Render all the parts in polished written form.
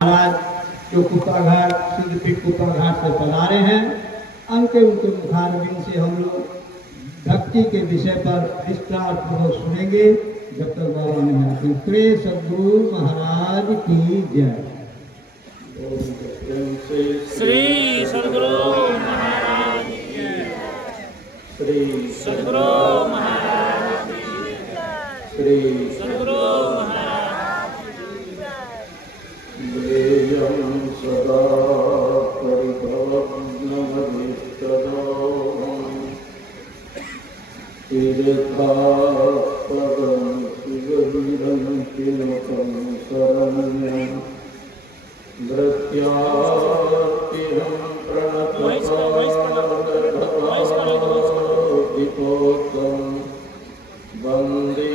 महाराज जो कुप्पाघाट सिद्धपीठ कुप्पाघाट से पधारे हैं, उनके मुखारबिंद से हम लोग भक्ति के विषय पर विस्तार पूर्वक सुनेंगे जब तक बाबा नहीं आते। श्री सद्गुरु महाराज की जय। श्री सद्गुरु महाराज की जय। श्री सद्गुरु महाराज की जय। श्री सद्गुरु महाराज की जय। सदा परिभवग्नमधिष्ठदोहं तीर्थास्पदं शिववीरं किमकं शरण्यं नृत्यार्तिहं प्रणतपादीपोतं वन्दे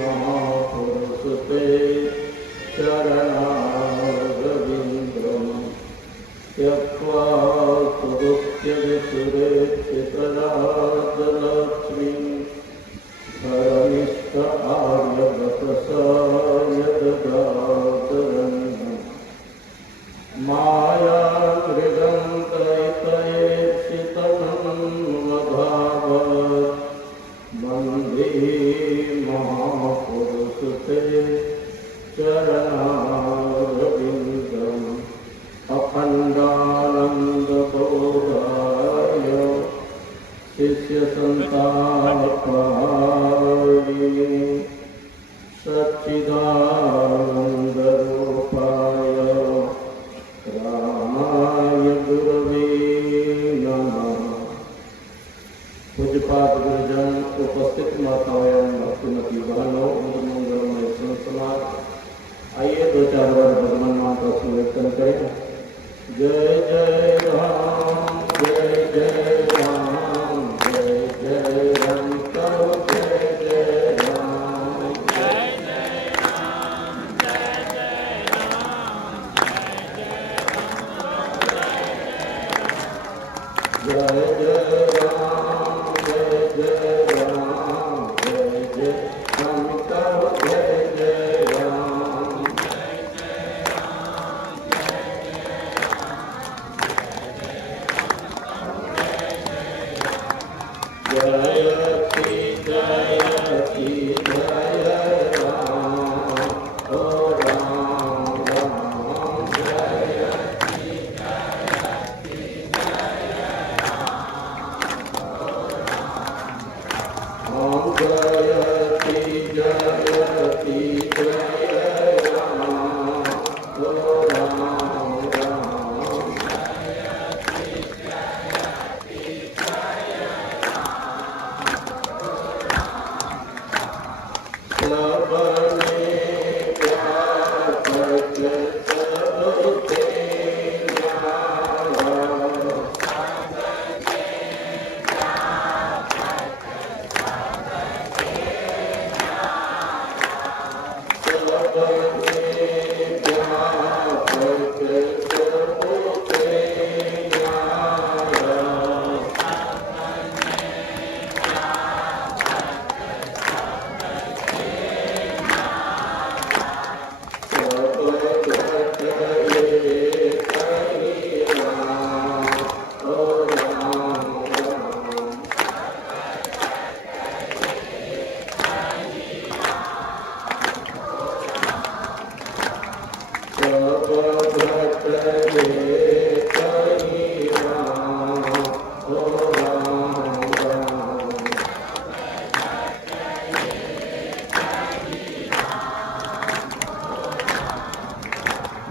महापुरुषते चरणारविन्दं त्यक्त्वा सुदुःख्यसुरेक्षितराजलक्ष्मीं धर्मिष्ठ आर्यवतसायददातरण्यं मायामृगं त्रैतयेक्षितमन्वभावत् वन्दे महापुरुषते चरणारविन्दम् अखण्डानन्दबोधाय शिष्यसन्तापहारिणे सच्चिदानन्दरूपाय रामाय गुरवे नमः। पूज्यपाद गुरुजन, उपस्थित माताओं, भक्तिमती बहनों, मंगलमय संसमाज, आइए दो चार बार भगवान नाम का सुमिरन करें। जय जय राम, जय जय राम, जय जय राम, करो जय जय राम, जय जय राम, जय जय राम, जय जय राम, जय जय राम, जय जय राम, जय जय राम, करो जय जय राम, जयति जयति जय राम, ओ राम राम, जयति जयति जय राम, जयति जयति जय राम, ओ राम राम, सबने प्यार करके सबके न्यारा, सबने प्यार करके सबके न्यारा,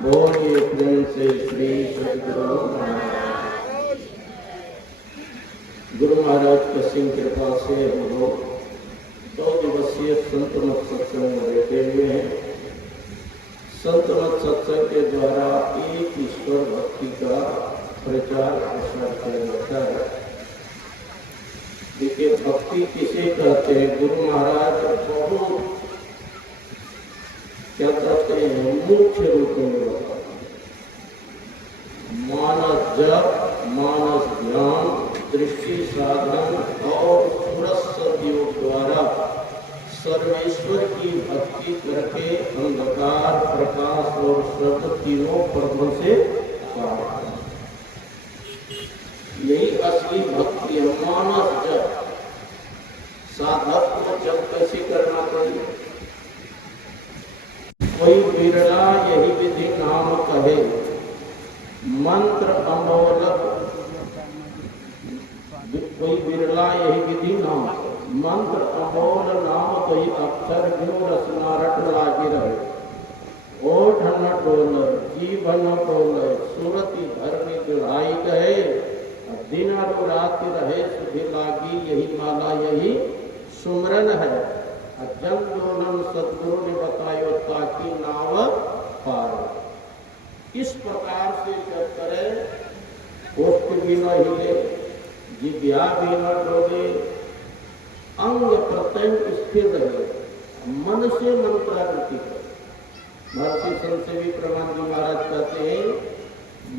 बोलिए प्रेम से श्री सद्गुरु महाराज। गुरु महाराज की असीम कृपा से हम लोग 2 दिवसीय संतमत सत्संग में बैठे हुए हैं। संतमत सत्संग के द्वारा एक ईश्वर भक्ति का प्रचार प्रसार किया जाता है। देखिए, भक्ति किसे कहते हैं? गुरु महाराज बहुत क्या कहते हैं, मुख्य रूप में बताते हैं। मानस जप, मानस ध्यान, दृष्टि साधन और सुरस योग द्वारा सर्वेश्वर की भक्ति करके अंधकार प्रकाश और शब्द तीनों पदों से पार। यही असली भक्ति है। मानस जप, साधक को जप कैसे करना चाहिए? कोई बिरला यही विधि नाम कहे, मंत्र अमोलक। कोई बिरला यही विधि नाम, मंत्र अमोल नाम तो ही अक्षर जो रसना रट लागे रहे। ओठ न टोल जीवन टोल, सुरति धर्मी दृढ़ाई कहे, दिन और रात रहे सुधि लागी, यही माला यही सुमरन है। जन दोलन सतगुरु ने बतायो ताकि नाव पार। इस प्रकार से जब करे, ओष्ठ भी न हिले, जिभ्या भी न डोले, अंग प्रत्यंग स्थिर रहे, मन से मंत्रावृत्ति करे। महर्षि संत सेवी प्रमाण जी महाराज कहते हैं,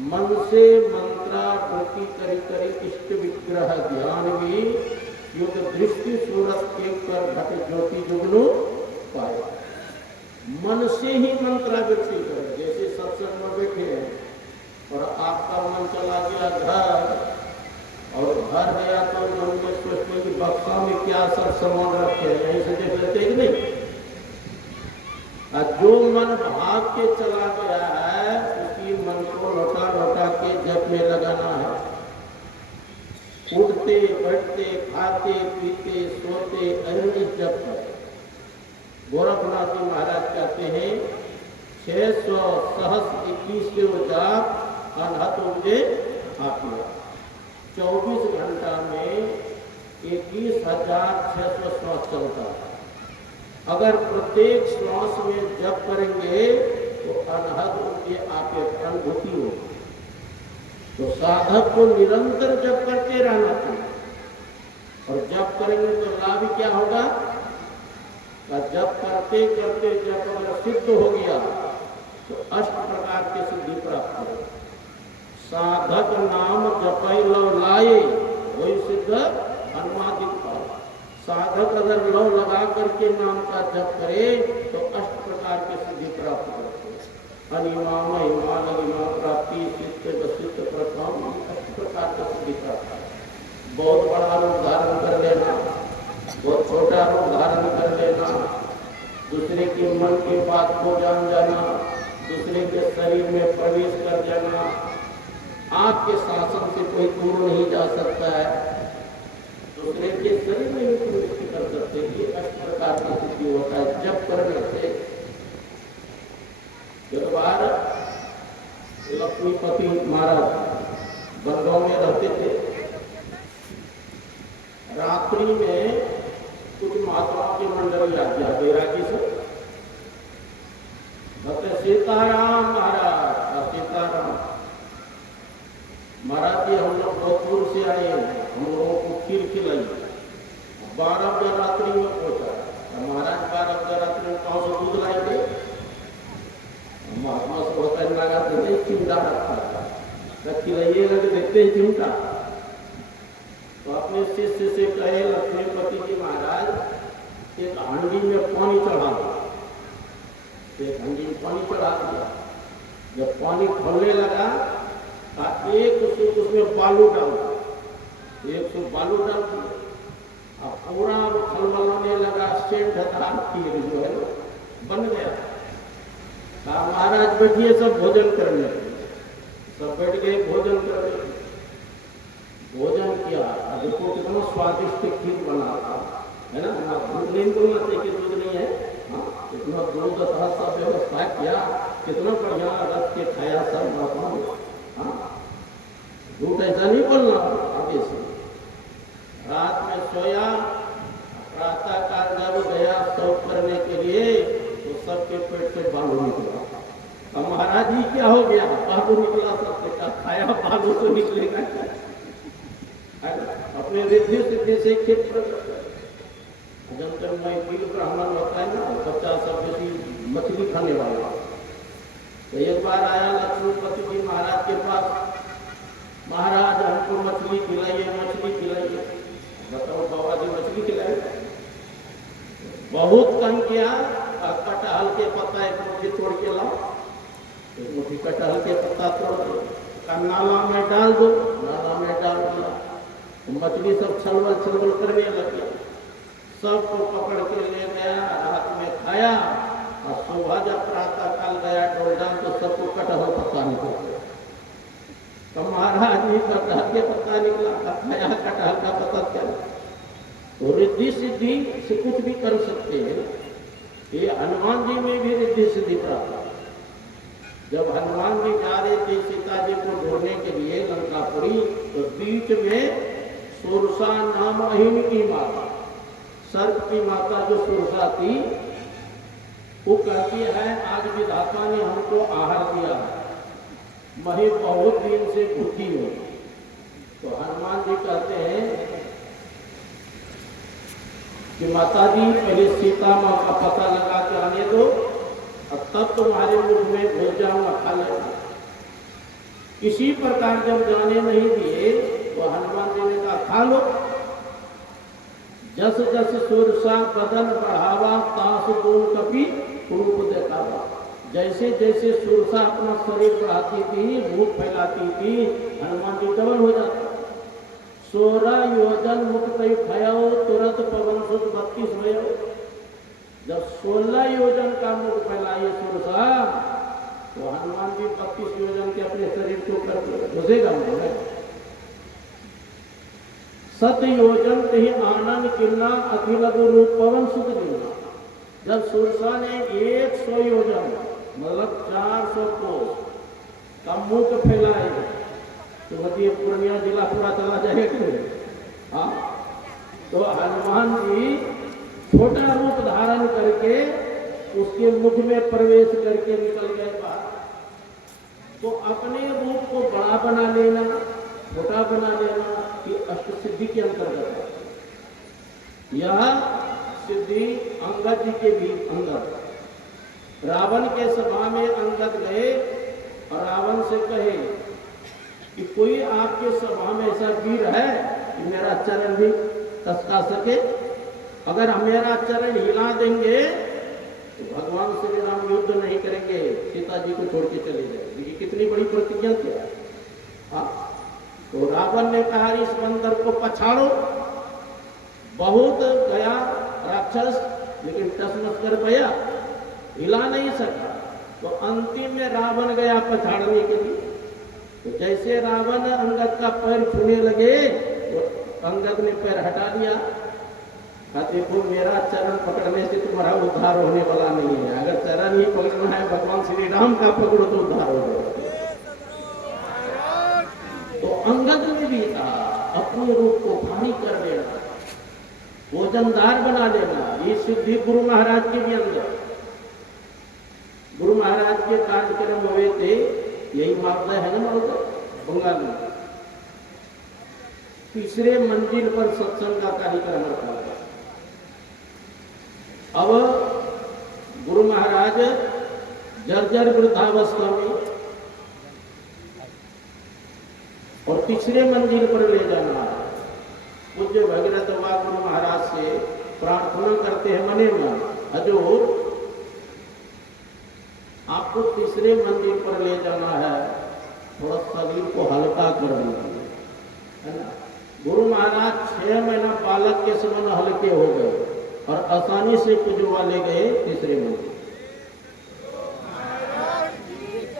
मन से मंत्रावृत्ति करी करी इष्ट विग्रह ध्यान भी युग दृष्टि सूरत के कर घट ज्योति जुगनू पाए। मन से ही मंत्रावृत्ति करे। जैसे सत्संग में बैठे हैं और आपका मन चला गया घर, और घर गया तो मन में सोचते कि बक्सा में क्या सब सामान रखे हैं, यहीं से देख लेते कि नहीं। जो मन भाग के चला गया है, उसी मन को लौटा लौटा के जप में लगाना है। उठते बैठते खाते पीते सोते अनित जप करें। गोरखनाथ जी महाराज कहते हैं 621 जाप अनहत उपजे आत्मा। 24 घंटा में 21,600 श्वास चलता है। अगर प्रत्येक श्वास में जप करेंगे तो अनहद उपजे आपके अनुभूति होगी। तो साधक को निरंतर जप करते रहना चाहिए। और जप करेंगे तो लाभ क्या होगा? जप करते करते जब अगर सिद्ध हो गया तो 8 प्रकार के सिद्धि प्राप्त हो। साधक नाम जपै लव लाए, वही सिद्ध अनुमादित पाओ। साधक अगर लव लगा करके नाम का जप करे तो 8 प्रकार के सिद्धि प्राप्त करते हैं। अनिमा महिमा लगिमा प्राप्ति सिद्ध वसिद्ध प्रथम, 8 प्रकार का सिद्धि प्राप्त है। बहुत बड़ा रूप धारण कर लेना, बहुत छोटा रूप धारण कर लेना, दूसरे के मन की बात को जान जाना, दूसरे के शरीर में प्रवेश कर जाना। आपके शासन से कोई दूर नहीं जा सकता है, दूसरे के शरीर में भी प्रवेश कर सकते हैं। ये 8 प्रकार का सिद्धि होता है जब करने से। एक बार लक्ष्मीपति महाराज बनगांव में रहते थे। रात्रि में कुछ महात्माओं की मंडली आती है बैरागी से, कहते सीताराम महाराज, सीताराम महाराज जी हम लोग बहुत दूर से आए हैं, हम लोगों को खीर खिलाई। 12 बजे रात्रि में पहुंचा। महाराज 12 बजे रात्रि में कहाँ से दूध लाएंगे? महात्मा से होता है लगा देते चिमटा रखा, खिलाइएगा कि देखते ही चिमटा। तो अपने शिष्य से कहे लक्ष्मीपति जी महाराज एक हांडी में पानी चढ़ा दो। एक हांडी में पानी चढ़ा दिया। जब पानी खोलने लगा एक उसमें बालू डाल दिया, 100 बालू डाल दिया। अब पूरा खलबलाने लगा, सेंट खीर जो है बन गया। महाराज बैठिए सब भोजन करने, सब बैठ गए भोजन करने। भोजन किया, देखो कितना स्वादिष्ट खीर बना था, है ना। दूध नहीं बोलते कि दूध नहीं है, हाँ कितना दूध था, सब व्यवस्था किया, कितना बढ़िया रख के खाया सब महात्मा। हाँ झूठ ऐसा नहीं बोलना आगे से। रात में सोया, प्रातः काल जब गया शौच करने के लिए तो सबके पेट से बालू निकला। अब महाराज जी क्या हो गया? बालू निकला, सबके का खाया बालू तो निकलेगा। अपने रिद्धि सिद्धि से खेत जब मैं ब्राह्मण होता है ना, बच्चा सब जैसी मछली खाने वाला। तो एक बार आया लक्ष्मीपति जी महाराज के पास, महाराज हमको मछली खिलाइए, मछली खिलाइए। बताओ बाबा जी मछली खिलाए? बहुत कम किया, कटहल के पत्ता एक मुट्ठी तोड़ के लाओ, एक मुट्ठी कटहल के पत्ता तोड़ के नाला में डाल दो, नाला में डाल दिया, मछली सब छलवल छलवल करने लगी, सबको पकड़ के ले गया, रात में खाया और सुबह जब प्रातः काल गया डोलडान तो सबको कटहल पत्ता निकल गया। तो महाराज जी कटहल के पत्ता निकला, खाया कटहल का पत्ता क्या? तो रिद्धि सिद्धि से कुछ भी कर सकते हैं। ये हनुमान जी में भी रिद्धि सिद्धि प्राप्त। जब हनुमान जी जा रहे थे सीता जी को ढूंढने के लिए लंकापुरी, तो बीच में सुरसा नाम अहिम की माता, सर्प की माता जो सुरसा थी, वो कहती है आज विधाता ने हमको आहार दिया है, मैं बहुत दिन से भूखी हूं। तो हनुमान जी कहते हैं कि माता जी पहले सीता माँ का पता लगा के आने दो, और तब तुम्हारे मुख में घुस जाऊंगा, खा लेगा। किसी प्रकार जब जाने नहीं दिए तो हनुमान जी ने कहा खा लो। जस जस सुरसा बदन बढ़ावा, तास गुण कपि रूप देखावा। जैसे जैसे सुरसा अपना शरीर बढ़ाती थी, मुख फैलाती थी, हनुमान जी डबल हो जाता। 16 योजन मुक्त भयो, तुरंत पवन सुत 32 भयो। जब 16 योजन का मुख फैलाई सुरसा, तो हनुमान जी 32 योजन के अपने शरीर को कर घुसेगा मुझे। 7 योजन कहीं आनंद किन्ना, अखिल रूप पवन सुत देना। जब सुरसा ने 100 योजन मतलब 400 कोस का मुख फैलाए, तो बताइए पूर्णिया जिला पूरा चला जाएगा। हाँ, तो हनुमान जी छोटा रूप धारण करके उसके मुख में प्रवेश करके निकल गए बाहर। तो अपने रूप को बड़ा बना लेना, छोटा बना लेना, ये अष्ट सिद्धि के अंतर्गत है। यह सिद्धि अंगद जी के भी अंगद, रावण के सभा में अंगद गए और रावण से कहे कि कोई आपके सभा में ऐसा वीर है कि मेरा चरण भी कसका सके? अगर हम मेरा चरण हिला देंगे तो भगवान श्री राम युद्ध नहीं करेंगे, सीता जी को छोड़ के चले जाएंगे। ये कितनी बड़ी प्रतिज्ञा क्या है। हाँ, तो रावण ने कहा इस बंदर को पछाड़ो। बहुत गया राक्षस, लेकिन टसमस कर गया, हिला नहीं सका। तो अंतिम में रावण गया पछाड़ने के लिए। तो जैसे रावण अंगद का पैर छूने लगे, तो अंगद ने पैर हटा दिया। देखो मेरा चरण पकड़ने से तुम्हारा उद्धार होने वाला नहीं है, अगर चरण ही पकड़ना है भगवान श्री राम का पकड़ो तो उद्धार हो जाएगा। तो अंगद ने भी कहा अपने रूप को भारी कर देना, वजनदार बना लेना। ये सिद्धि गुरु महाराज के भी अंदर, गुरु महाराज के कार्यक्रम हुए थे, यही मामला है ना बंगाल में। तीसरे मंजिल पर सत्संग का कार्यक्रम रखा था। अब गुरु महाराज जर्जर वृद्धावस्था में और तीसरे मंजिल पर ले जाना है। पूज्य भगीरथ बाबा गुरु महाराज से प्रार्थना करते हैं मने मन, हजूर आपको तीसरे मंजिल पर ले जाना है, थोड़ा शरीर को हल्का कर दीजिए, है ना। गुरु महाराज 6 महीना बालक के समान हल्के हो गए और आसानी से पुजवा ले गए तीसरे मंजिल।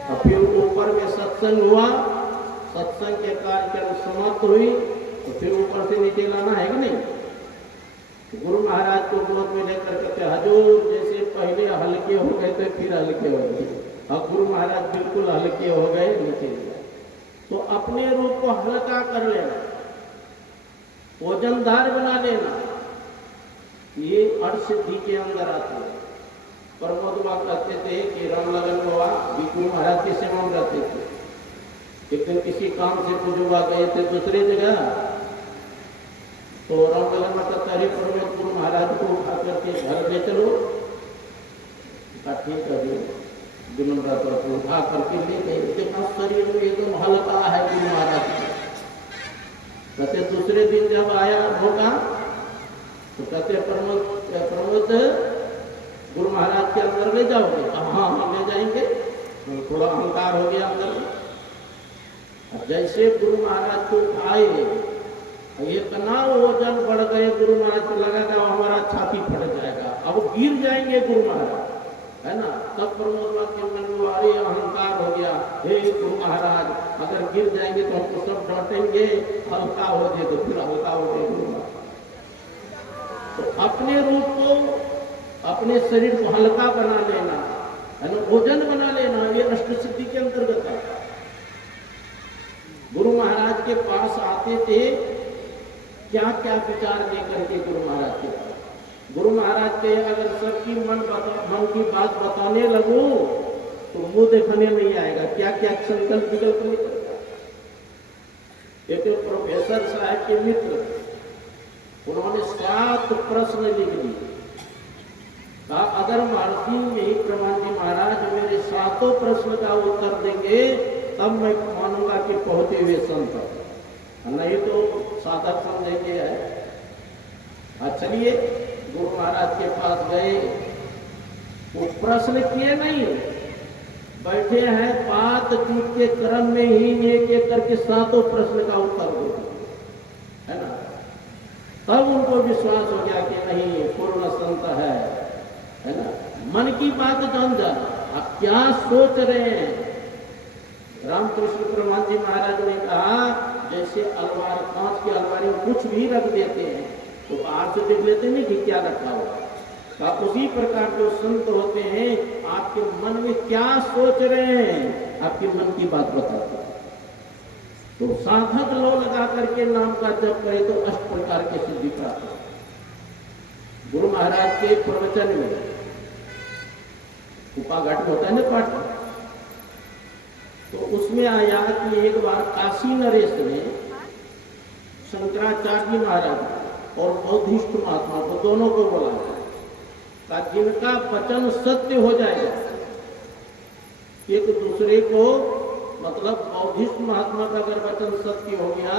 और फिर ऊपर में सत्संग हुआ, सत्संग के कार्यक्रम समाप्त हुई, तो फिर ऊपर से नीचे लाना है कि नहीं। तो गुरु महाराज को गोद में लेकर कहते हजूर जैसे पहले हल्के हो गए थे फिर हल्के हो गए। अब गुरु महाराज बिल्कुल हल्के हो गए, नीचे गए। तो अपने रूप को हल्का कर लेना, वजनदार बना लेना, ये अठ सिद्धि के अंदर आते हैं। प्रमोद बाबा कहते थे कि राम लगन बाबा गुरु महाराज की सेवा में रहते थे। एक दिन किसी काम से पुजुबा गए थे दूसरी जगह, तो राम लगन कहता है प्रमोद गुरु महाराज को उठा करके घर ले चलो। ठीक है विमन को उठा करके ले गए, देखा शरीर में एकदम हल्का है गुरु महाराज। कहते दूसरे दिन जब आया होगा तो कहते प्रमोद गुरु महाराज के अंदर ले जाओगे? हाँ हम ले जाएंगे। तो थोड़ा अहंकार हो गया अंदर में। अब जैसे गुरु महाराज को आए, इतना वजन बढ़ गए, गुरु महाराज को लगा था हमारा छाती फट जाएगा, अब गिर जाएंगे गुरु महाराज, है ना। तब प्रमोद के मन में अरे अहंकार हो गया, हे गुरु महाराज अगर गिर जाएंगे तो हमको सब डांटेंगे, हल्का हो जाए तो फिर हल्का हो जाए गुरु महाराज। तो अपने रूप को, अपने शरीर को हल्का बना लेना, है ना, वजन बना लेना, ये अष्ट सिद्धि के अंतर्गत है। गुरु महाराज के पास आते थे, क्या क्या विचार लेकर के गुरु महाराज के पास। गुरु महाराज के अगर सबकी मन की बात बताने लगो तो मुंह देखने नहीं आएगा, क्या क्या संकल्प विकल्प निकलता। एक प्रोफेसर साहब के मित्र, उन्होंने 7 प्रश्न लिख दिए। कहा अगर महर्षि में प्रमाण जी महाराज मेरे 7 प्रश्न का उत्तर देंगे तब मैं मानूंगा कि पहुंचे हुए संत, नहीं तो साधक समझेंगे है। चलिए गुरु महाराज के पास गए, वो प्रश्न किए नहीं, बैठे हैं बातचीत के क्रम में ही एक एक करके 7 प्रश्न का उत्तर दे, है ना। तब उनको विश्वास हो गया कि नहीं पूर्ण संत है ना। मन की बात जान जाना, आप क्या सोच रहे हैं। रामकृष्ण परमहंस जी महाराज ने कहा जैसे अलमारी, कांच की अलमारी में कुछ भी रख देते हैं तो बाहर से देख लेते नहीं कि क्या रखा हुआ, उसी प्रकार जो संत होते हैं आपके मन में क्या सोच रहे हैं, आपके मन की बात बताते हैं। तो साधक लो लगा करके नाम का जप करे तो 8 प्रकार के सिद्धि प्राप्त हो। गुरु महाराज के प्रवचन में उपाघाट होता है ना पाठ, तो उसमें आया कि एक बार काशी नरेश ने शंकराचार्य महाराज और बौद्धिष्ट महात्मा को दोनों को बुलाया, का जिनका वचन सत्य हो जाएगा, एक दूसरे को, मतलब बौद्धिष्ट महात्मा का अगर वचन सत्य हो गया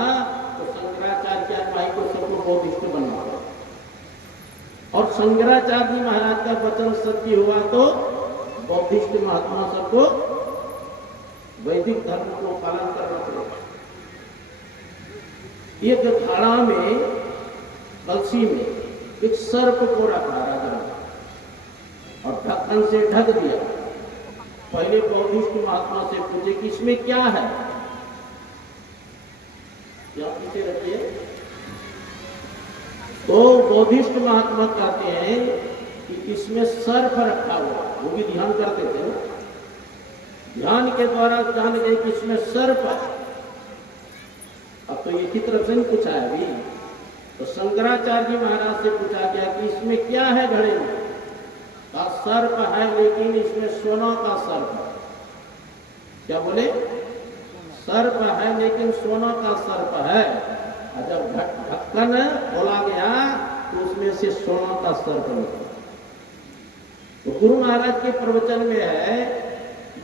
तो शंकराचार्य भाई को सबको बौद्धिष्ट बनवा, और शंकराचार्य महाराज का वचन सत्य हुआ तो बौद्धिष्ट महात्मा सबको वैदिक धर्म को पालन करना पड़ेगा। एक अखाड़ा में, कलसी में एक सर्प को रखा राजा ने और ढक्कन से ढक दिया। पहले बौद्धिष्ट महात्मा से पूछे कि इसमें क्या है, क्या पूछे रखिए। तो बौद्धिष्ट महात्मा कहते हैं कि इसमें सर्प रखा हुआ, वो भी ध्यान करते थे, ध्यान के द्वारा जान गए कि इसमें सर्प है। अब तो एक ही तरफ से नहीं पूछा है अभी, तो शंकराचार्य महाराज से पूछा गया कि इसमें क्या है घड़े में, का सर्प है लेकिन इसमें सोना का सर्प है। क्या बोले, सर्प है लेकिन सोना का सर्प है। जब ढक्कन खोला गया तो उसमें से सोना का सर्प निकला। तो गुरु महाराज के प्रवचन में है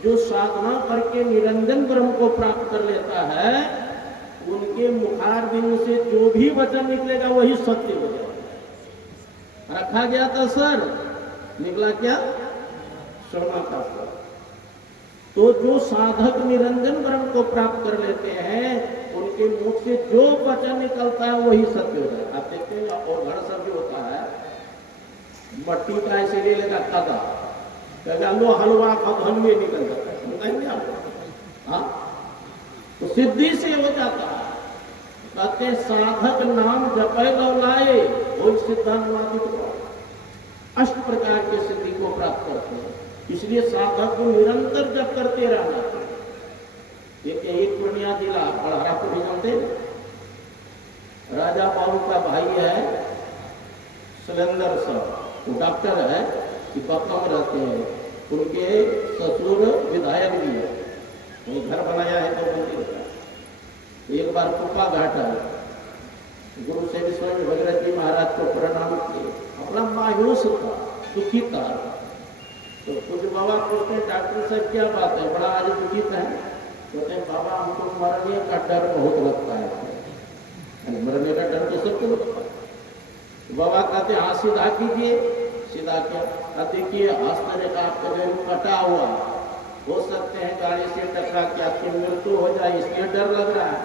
जो साधना करके निरंजन ब्रह्म को प्राप्त कर लेता है, उनके मुखार बिंदु से जो भी वचन निकलेगा वही सत्य हो जाएगा। रखा गया था सर, निकला क्या, सोना का सर। तो जो साधक निरंजन ब्रह्म को प्राप्त कर लेते हैं, उनके मुख से जो वचन निकलता है वही सत्य हो जाएगा। आप देखते हैं और घर सब जो होता है, मट्टी का ऐसे ले लेगा कदा, लो हलवा का धन में निकल जाता है, हाँ, तो सिद्धि से हो जाता है। कहते साधक नाम जपै लाए वो सिद्धांतवादी 8 प्रकार के सिद्धि को प्राप्त करते हैं। इसलिए साधक को निरंतर जप करते रहना। एक पूर्णिया जिला पढ़ारा को भी जानते, राजा बाबू का भाई है सिलेंडर साहब, वो डॉक्टर है, बक्का में रहते हैं, उनके ससुर विधायक भी है, वो घर बनाया है तो मंदिर का। एक बार कुपा घाट है, गुरु से स्वामी भगीरथ जी महाराज को प्रणाम किए, अपना मायूस था, दुखी था। तो कुछ बाबा पूछते डॉक्टर साहब क्या बात है, बड़ा आज दुखित है। कहते हैं बाबा हमको मरने का डर बहुत लगता है। मरने का डर तो सबको लगता है। बाबा कहते हाथ सीधा कीजिए, सीधा किया। अब देखिए हस्त रेखा आपका बिल्कुल कटा हुआ, हो सकते हैं गाड़ी से टकरा के आपकी मृत्यु हो जाए, इसलिए डर लग रहा है।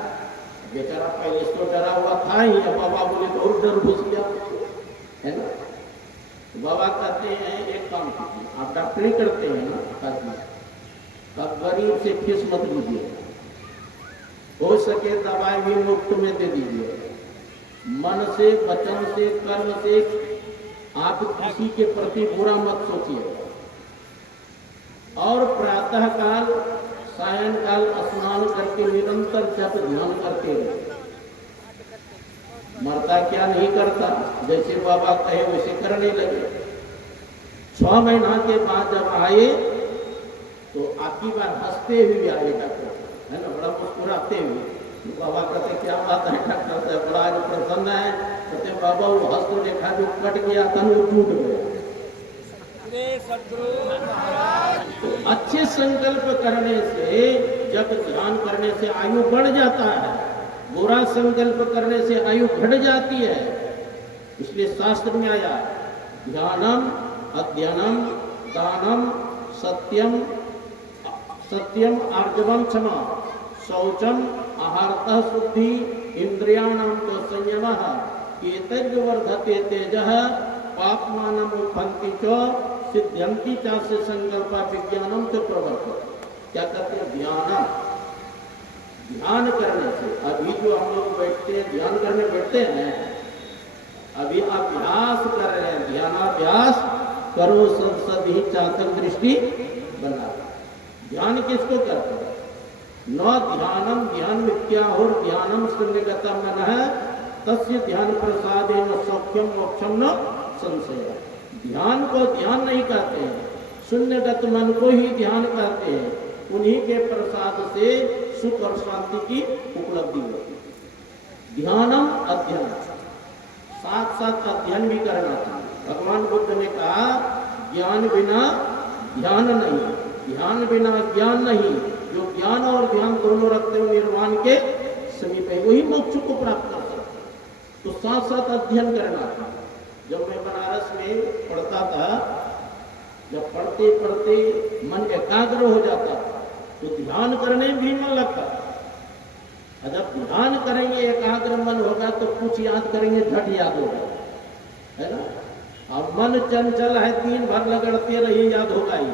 बेचारा पहले से तो डरा हुआ था ही, अब बाबा बोले तो और डर घुस गया, है ना। तो बाबा कहते हैं एक काम कीजिए, आप डॉक्टरी करते हैं ना, तब गरीब से फीस मत लीजिए, हो सके दवाई भी मुफ्त में दे दीजिए। मन से, वचन से, कर्म से आप किसी के प्रति बुरा मत सोचिए। और प्रातः काल, सायंकाल स्नान करके निरंतर जप ध्यान करते रहे। मरता क्या नहीं करता, जैसे बाबा कहे वैसे करने लगे। 6 महीना के बाद जब आए तो आपकी बार हंसते हुए आए डॉक्टर, है ना, बड़ा मुस्कुराते हुए। तो बाबा कहते क्या बात है डॉक्टर साहब, बड़ा आज प्रसन्न है। कहते बाबा वो हंस देखा जो कट गया था वो टूट गया। तो अच्छे संकल्प करने से, जब ध्यान करने से आयु बढ़ जाता है, बुरा संकल्प करने से आयु घट जाती है। इसलिए शास्त्र में आया ध्यानम अध्ययनम दानम सत्यम सत्यम आर्जवम क्षमा शौचम आहारतः शुद्धि इंद्रियाणाम तो संयमः एतद् वर्धते तेजः पापमानम उपन्ति च सिद्ध्यन्ति चास्य संकल्पा विज्ञानम च प्रवर्तते। क्या कहते हैं? ध्यान करने से। अभी जो हम लोग बैठते हैं, ध्यान करने बैठते हैं, अभी अभ्यास कर रहे हैं, ध्यानाभ्यास करो सद ही चातक दृष्टि बना। ध्यान किसको करते हैं? न ध्यानम ध्यान मिथ्याहुर ध्यानम शून्यगतम मनः तस्य ध्यान प्रसादेन सौख्यम मोक्षम न संशय। ध्यान को ध्यान नहीं कहते हैं, शून्यगत मन को ही ध्यान कहते हैं। उन्हीं के प्रसाद से सुख और शांति की उपलब्धि होती है। ध्यानम अध्ययन, साथ साथ अध्ययन भी करना चाहिए। भगवान बुद्ध ने कहा ज्ञान बिना ध्यान नहीं, ध्यान बिना ज्ञान नहीं। जो ज्ञान और ध्यान दोनों रखते हुए निर्वाण के समीप है, वही मोक्ष को प्राप्त कर सकते। तो साथ साथ अध्ययन करना चाहिए। जब मैं बनारस में पढ़ता था, जब पढ़ते पढ़ते मन एकाग्र हो जाता था तो ध्यान करने में भी मन लगता था। जब ध्यान करेंगे, एकाग्र मन होगा तो कुछ याद करेंगे, झट याद होगा, है ना। अब मन चंचल है, दिन भर लगड़ते रहिए, याद होगा ही,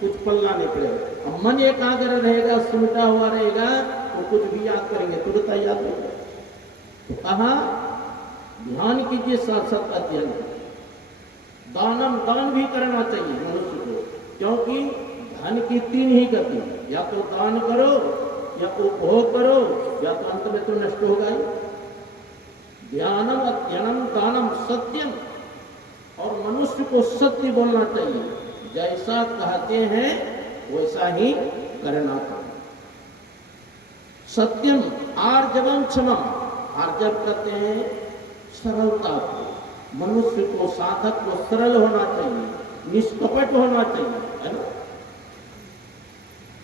कुछ पल्ला नहीं पड़ेगा। अब मन एकाग्र रहेगा, सुनता हुआ रहेगा, तो कुछ भी याद करेंगे, तुरंत याद होगा। तो कहा ध्यान कीजिए, साथ साथ अध्ययन। दानम, दान भी करना चाहिए मनुष्य को, क्योंकि धन की 3 ही गति है, या तो दान करो, या उपभोग करो, या तो अंत में तो नष्ट होगा ही। ध्यानम अध्ययनम दानम सत्यम, और मनुष्य को सत्य बोलना चाहिए। जैसा कहते हैं वैसा ही करना चाहिए। सत्यम आर्जवम क्षमा, आर्जव कहते हैं सरलता को। मनुष्य को, साधक को सरल होना चाहिए, निष्कपट होना चाहिए, है ना।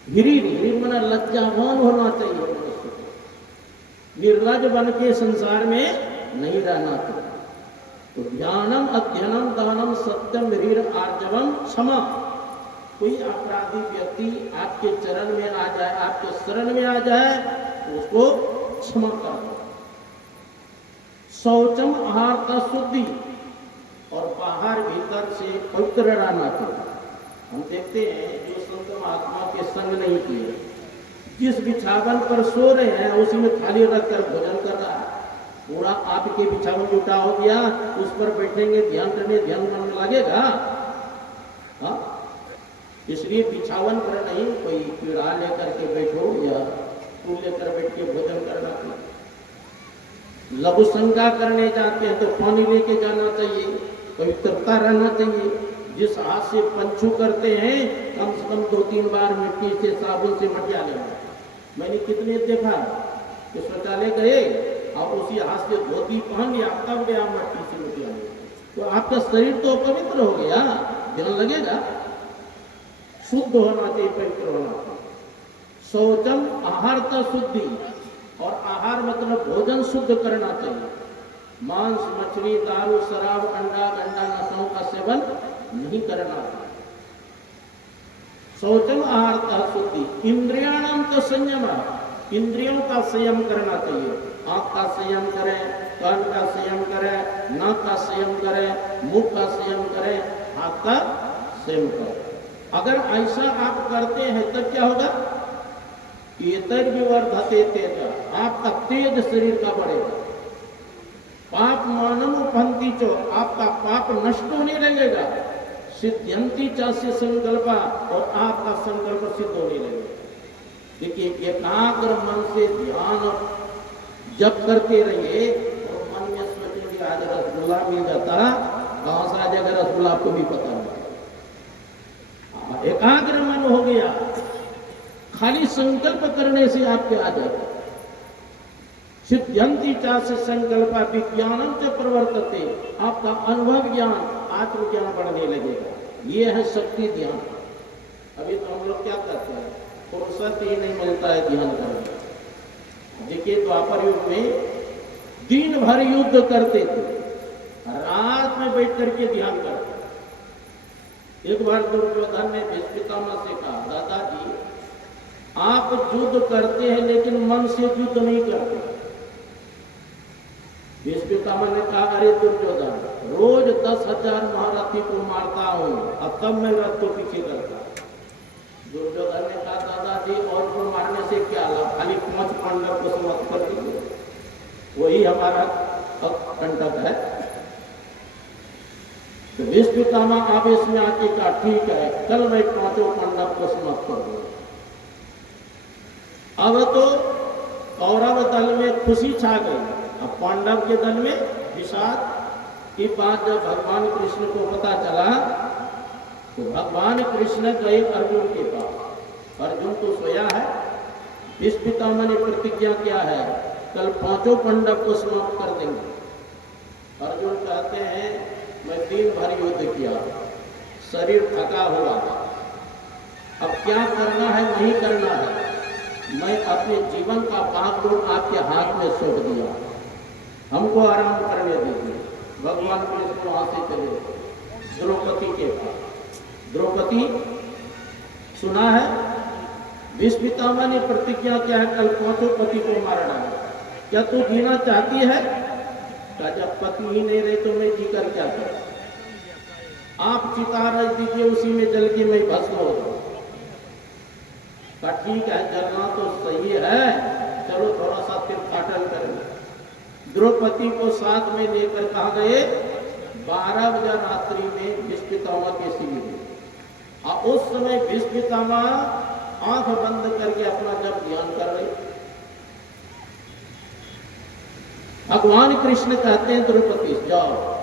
हिरी मना लज्जावान होना चाहिए मनुष्य को। निर्लज बन के संसार में नहीं रहना चाहिए। तो ध्यानम अध्ययनम दानम सत्यम हीर आर्जवम क्षमा। कोई अपराधी व्यक्ति आपके चरण में आ जाए, आपके शरण में आ जाए, तो उसको क्षमा कर दो। शौचम आहार का शुद्धि, और बाहर भीतर से पवित्र रहना चाहिए। हम देखते हैं जो संत महात्मा के संग नहीं किए, जिस बिछावन पर सो रहे हैं उसी में थाली रखकर भोजन कर रहा है। पूरा आपके बिछावन जुटा हो गया, उस पर बैठेंगे, ध्यान करने, ध्यान मन लगेगा? हाँ, इसलिए बिछावन पर नहीं, कोई पीढ़ा लेकर के बैठो या टूल लेकर बैठ के भोजन करना चाहिए। लघु शंका करने जाते हैं तो पानी लेके जाना चाहिए, पवित्रता रहना चाहिए। जिस हाथ से पंछू करते हैं, कम से कम 2-3 बार मिट्टी से, साबुन से मटिया लेना। मैंने कितने देखा कि शौचालय गए और उसी हाथ से धोती पहन लिया, तब गया मट्टी से मटिया लेना। तो आपका शरीर तो पवित्र हो गया, ध्यान लगेगा। शुद्ध होना चाहिए, पवित्र होना चाहिए। शौचम आहार का शुद्धि, और आहार मतलब भोजन शुद्ध करना चाहिए। मांस, मछली, दारू, शराब, अंडा, गंडा, नशों का सेवन नहीं करना। शौचम आहार शुद्धि, इंद्रियाणाम तो संयम, इंद्रियों का संयम करना चाहिए। आंख का संयम करें, कान का संयम करें, नाक का संयम करें, मुख का संयम करें, हाथ का संयम करें। अगर ऐसा आप करते हैं तब क्या होगा? एतर विवर्धते तेज, आपका तेज शरीर का बढ़ेगा। पाप मानव पंथी चो, आपका पाप नष्ट होने लगेगा। सिद्ध्यंती चास्य संकल्पा, और आपका संकल्प सिद्ध होने लगेगा। देखिए, एकाग्र मन से ध्यान जब करते रहिए और मन में सोचेंगे आज रसगुल्ला मिल जाता, कहां से आ जाएगा रसगुल्ला आपको भी पता नहीं। एकाग्र मन हो गया, खाली संकल्प करने से आपके आ जाएगा। सिद्ध्यंती चास्य संकल्पा विज्ञानम च प्रवर्तते, आपका अनुभव ज्ञान, आत्मज्ञान बढ़ने लगेगा। ये है शक्ति ध्यान। अभी तो हम लोग क्या करते हैं, फुर्सत ही नहीं मिलता है ध्यान करने। देखिए, द्वापर युग में दिन भर युद्ध करते थे, रात में बैठ करके ध्यान करते। एक बार दुर्योधन ने भीष्म पितामह से कहा, दादाजी आप युद्ध करते हैं लेकिन मन से युद्ध नहीं करते। भीष्म पितामह ने कहा, अरे दुर्योधन, रोज 10,000 महारथी को मारता हूं, अब तब मैं रथ को पीछे करता। दुर्योधन ने कहा, दादाजी और को मारने से क्या लाभ, खाली 5 पांडव को समाप्त कर दीजिए, वही हमारा कंटक है। तो भीष्म पितामह आवेश में आके कहा, ठीक है, कल मैं 5 पांडव को समाप्त कर दूंगा। अब तो कौरव दल में खुशी छा गई, अब पांडव के दल में विषाद की बात जब भगवान कृष्ण को पता चला तो भगवान कृष्ण गए अर्जुन के पास। अर्जुन तो सोया है, भीष्म पितामह ने प्रतिज्ञा किया है कल 5 पांडव को समाप्त कर देंगे। अर्जुन कहते हैं, मैं दिन भर युद्ध किया, शरीर थका हुआ, अब क्या करना है नहीं करना है, मैं अपने जीवन का बागडोर आपके हाथ में सौंप दिया, हमको आराम करने दीजिए। भगवान कृष्ण वहां से चले द्रौपदी के पास। द्रौपदी सुना है, भीष्म पितामह ने प्रतिज्ञा किया है कल 5 पति को मारना है, क्या तू जीना चाहती है? क्या जब पति ही नहीं रहे तो मैं जीकर क्या करूं? आप चिता रख दीजिए, उसी में जल के मैं भस्म हो जाऊं। ठीक है, जलना तो सही है, चलो थोड़ा सा तीर्थाटन करेंगे। द्रौपदी को साथ में लेकर कहा गए 12 बजे रात्रि में भीष्म पितामह के शिविर में। और उस समय भीष्म पितामह आंख बंद करके अपना जब ध्यान कर रहे, भगवान कृष्ण कहते हैं द्रौपदी जाओ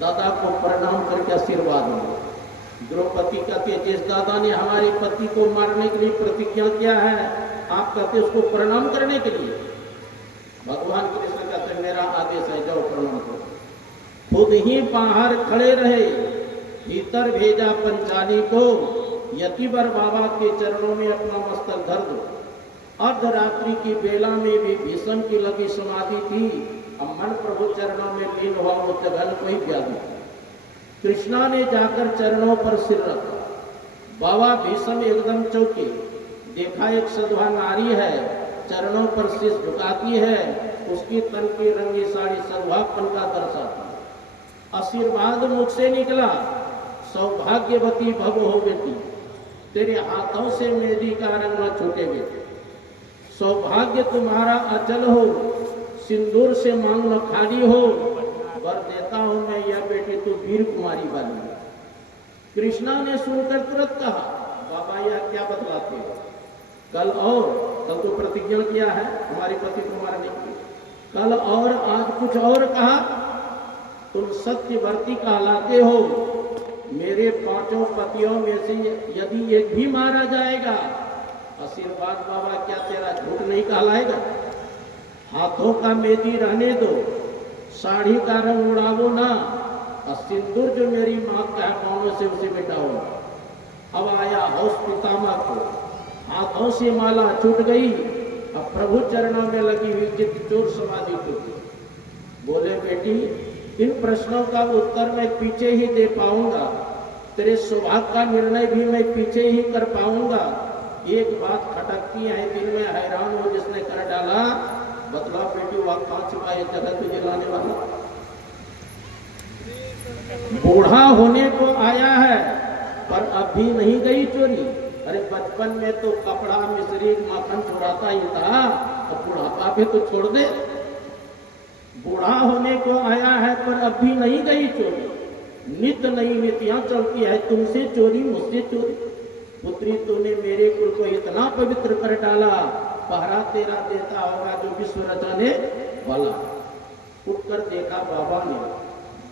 दादा को प्रणाम करके आशीर्वाद दो। द्रौपदी कहती है, जिस दादा ने हमारे पति को मारने के लिए प्रतिज्ञा किया है, आप कहते हैं उसको प्रणाम करने के लिए? भगवान कृष्ण कहते हैं, मेरा आदेश है, जाओ प्रणाम करो। खुद ही बाहर खड़े रहे, भीतर भेजा पंचाली को, यतिवर बाबा के चरणों में अपना मस्तक धर दो। अर्धरात्रि की बेला में भी भीष्म की लगी समाधि थी, अब मन प्रभु चरणों में लीन हुआ, वो जगन कोई व्याधि। कृष्णा ने जाकर चरणों पर सिर रखा, बाबा भीष्म एकदम चौंके, देखा एक सधवा नारी है, चरणों पर शीश झुकाती है, उसकी तन की रंगी साड़ी सद्भावपन का दर्शाती है। आशीर्वाद मुख से निकला, सौभाग्यवती भव हो बेटी, तेरे हाथों से मेहंदी का रंग न छूटे बेटी, सौभाग्य तुम्हारा अचल हो, सिंदूर से मांग न खाली हो, वर देता हूं मैं यह बेटी तू वीर कुमारी वाली। कृष्णा ने सुनकर तुरंत कहा, बाबा यह क्या बतलाते हो? कल तो प्रतिज्ञा किया है हमारे पति को मारने की, कल और आज कुछ और कहा। तुम सत्यवर्ती कहलाते हो, मेरे 5 पतियों में से यदि एक भी मारा जाएगा, आशीर्वाद बाबा क्या तेरा झूठ नहीं कहलाएगा? हाथों का मेहंदी रहने दो, साड़ी का रंग उड़ावो ना, और सिंदूर जो मेरी मां का है पांव से उसे मिटाओ। अब आया हौस पितामह को, हाथों से माला छूट गई, अब प्रभु चरणों में लगी हुई चित्त चोर समाधि टूटी। बोले बेटी इन प्रश्नों का उत्तर मैं पीछे ही दे पाऊंगा, तेरे सौभाग्य का निर्णय भी मैं पीछे ही कर पाऊंगा। एक बात खटकती है दिल में, हैरान हो जिसने कर डाला, बतला बेटी वह कहां छुपा है जगत तुझे लाने वाला? बूढ़ा होने को आया है पर अभी नहीं गई चोरी। अरे बचपन में तो कपड़ा मिश्री माखन चुराता ही था, अब बुढ़ापा पे तो छोड़ दे। बूढ़ा होने को आया है पर अभी नहीं गई चोरी, नित नई नीतियां चलती है, तुमसे चोरी मुझसे चोरी। पुत्री तूने मेरे कुल को इतना पवित्र कर डाला, पहरा तेरा देता होगा जो विश्व रचाने वाला। उठकर देखा बाबा ने,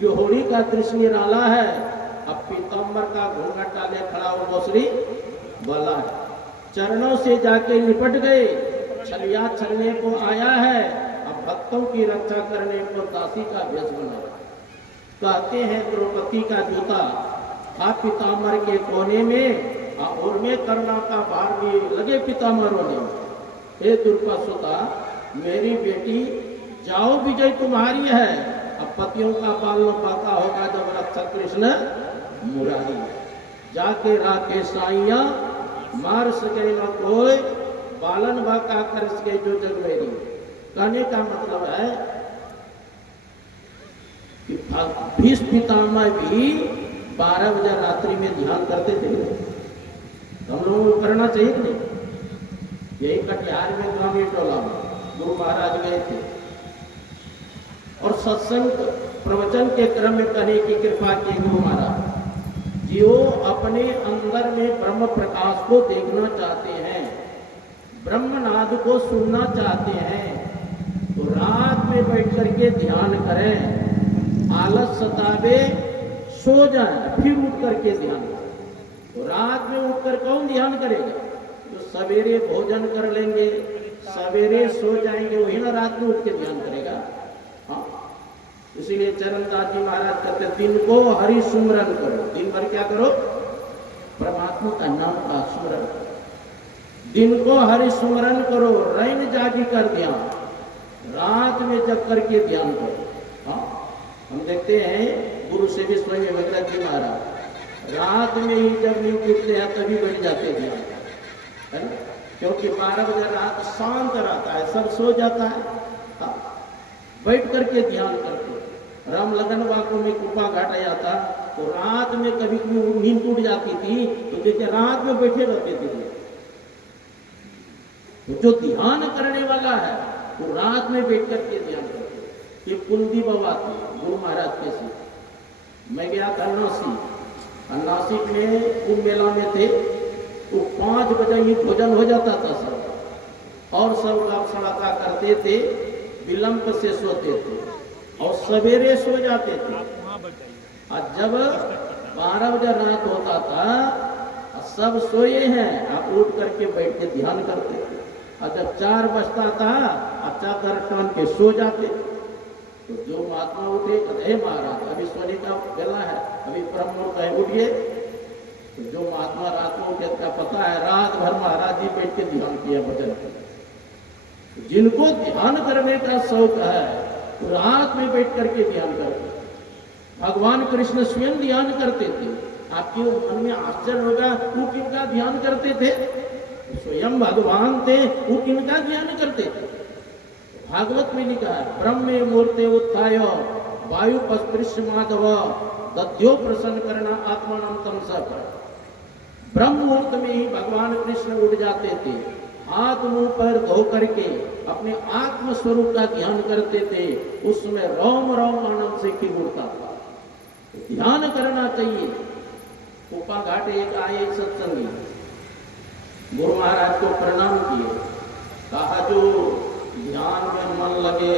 जोहड़ी का दृश्य निराला है, अब पीताम्बर का घूंघट डाले खड़ा हो मौसरी वाला है। चरणों से जाके निपट गए, छलिया छलने को आया है, अब भक्तों की रक्षा करने को दासी का भेष बना। कहते हैं द्रौपदी का जूता था पीताम्बर के कोने में, और में करुणा का भार भी लगे पीताम्बर रोने। हे दुर्पसुता मेरी बेटी, जाओ विजय तुम्हारी है, अब पतियों का पालन पाता होगा जब रक्षक कृष्ण मुरारी। जाके राखे साइया मार सके न कोई, पालन बाका कर सके जो जग मेरी। कहने का मतलब है कि भीष्म पितामह भी 12 बजे रात्रि में ध्यान करते थे। हम लोगों को करना चाहिए कि नहीं? यही कटिहार में ग्रामीण टोला में गुरु महाराज गए थे और सत्संग प्रवचन के क्रम में कहने की कृपा की गुरु महाराज, जो अपने अंदर में ब्रह्म प्रकाश को देखना चाहते हैं, ब्रह्मनाद को सुनना चाहते हैं, तो रात में बैठ करके ध्यान करें। आलस सतावे सो जाए फिर उठ करके ध्यान करें। तो रात में उठकर कौन ध्यान करेगा? जो सवेरे भोजन कर लेंगे, सवेरे सो जाएंगे, वही ना रात में उठ के ध्यान करेगा। हाँ, इसीलिए चरणदास जी महाराज कहते दिन को हरि सुमरन करो। दिन भर क्या करो? परमात्मा का नाम का सुमरन करो। दिन को हरि सुमरन करो, रैन जागी कर ध्यान, रात में जग करके ध्यान करो। हाँ, हम देखते हैं गुरु से भी स्वयं भगत जी महाराज रात में ही जब नींद उठते हैं तभी बैठ जाते ध्यान, है ना? क्योंकि 12 बजे रात शांत रहता है, सब सो जाता है। हाँ, बैठ करके ध्यान करते। राम लगन वाकों में कृपा घाट आया था, तो रात में कभी नींद टूट जाती थी तो देखते रात में बैठे रहते थे। तो जो ध्यान करने वाला है वो रात में बैठ करके ध्यान करते। ये कुलदीप बाबा थे गुरु महाराज के से। मैं गया था नासिक में कुंभ मेला में थे, तो 5 बजे ही भोजन हो जाता था सब, और सब आप सड़का करते थे, विलंब से सोते थे और सवेरे सो जाते थे। और जब 12 बजे रात होता था सब सोए हैं, आप उठ करके बैठ के ध्यान करते थे। और जब 4 बजता था अच्छा कर टान के सो जाते। तो जो महात्मा उठे कहते महाराज अभी सोने का बेला है, अभी ब्रह्म मुहूर्त है, उठिए। तो जो महात्मा रात में उठे का पता है रात भर महाराज जी बैठ के ध्यान किया भजन। तो जिनको ध्यान करने का शौक है तो रात में बैठ करके ध्यान करते। भगवान कृष्ण स्वयं ध्यान करते थे। आपके मन में आश्चर्य होगा वो किनका ध्यान करते थे? स्वयं भगवान थे, वो किनका ध्यान करते थे? भागवत में लिखा है ब्रह्मे मूर्ते उत्थाय वायु पस्पृश्य माधव दध्यो प्रसन्न करना आत्मानम तम सब। ब्रह्म मुहूर्त में ही भगवान कृष्ण उठ जाते थे, हाथ मुंह पर धो करके अपने आत्म स्वरूप का ध्यान करते थे। उस समय रोम रोम आनंद से खिल उठता था। ध्यान करना चाहिए। कोपा घाट एक आए सत्संगी, गुरु महाराज को प्रणाम किए, कहा जो ध्यान में मन लगे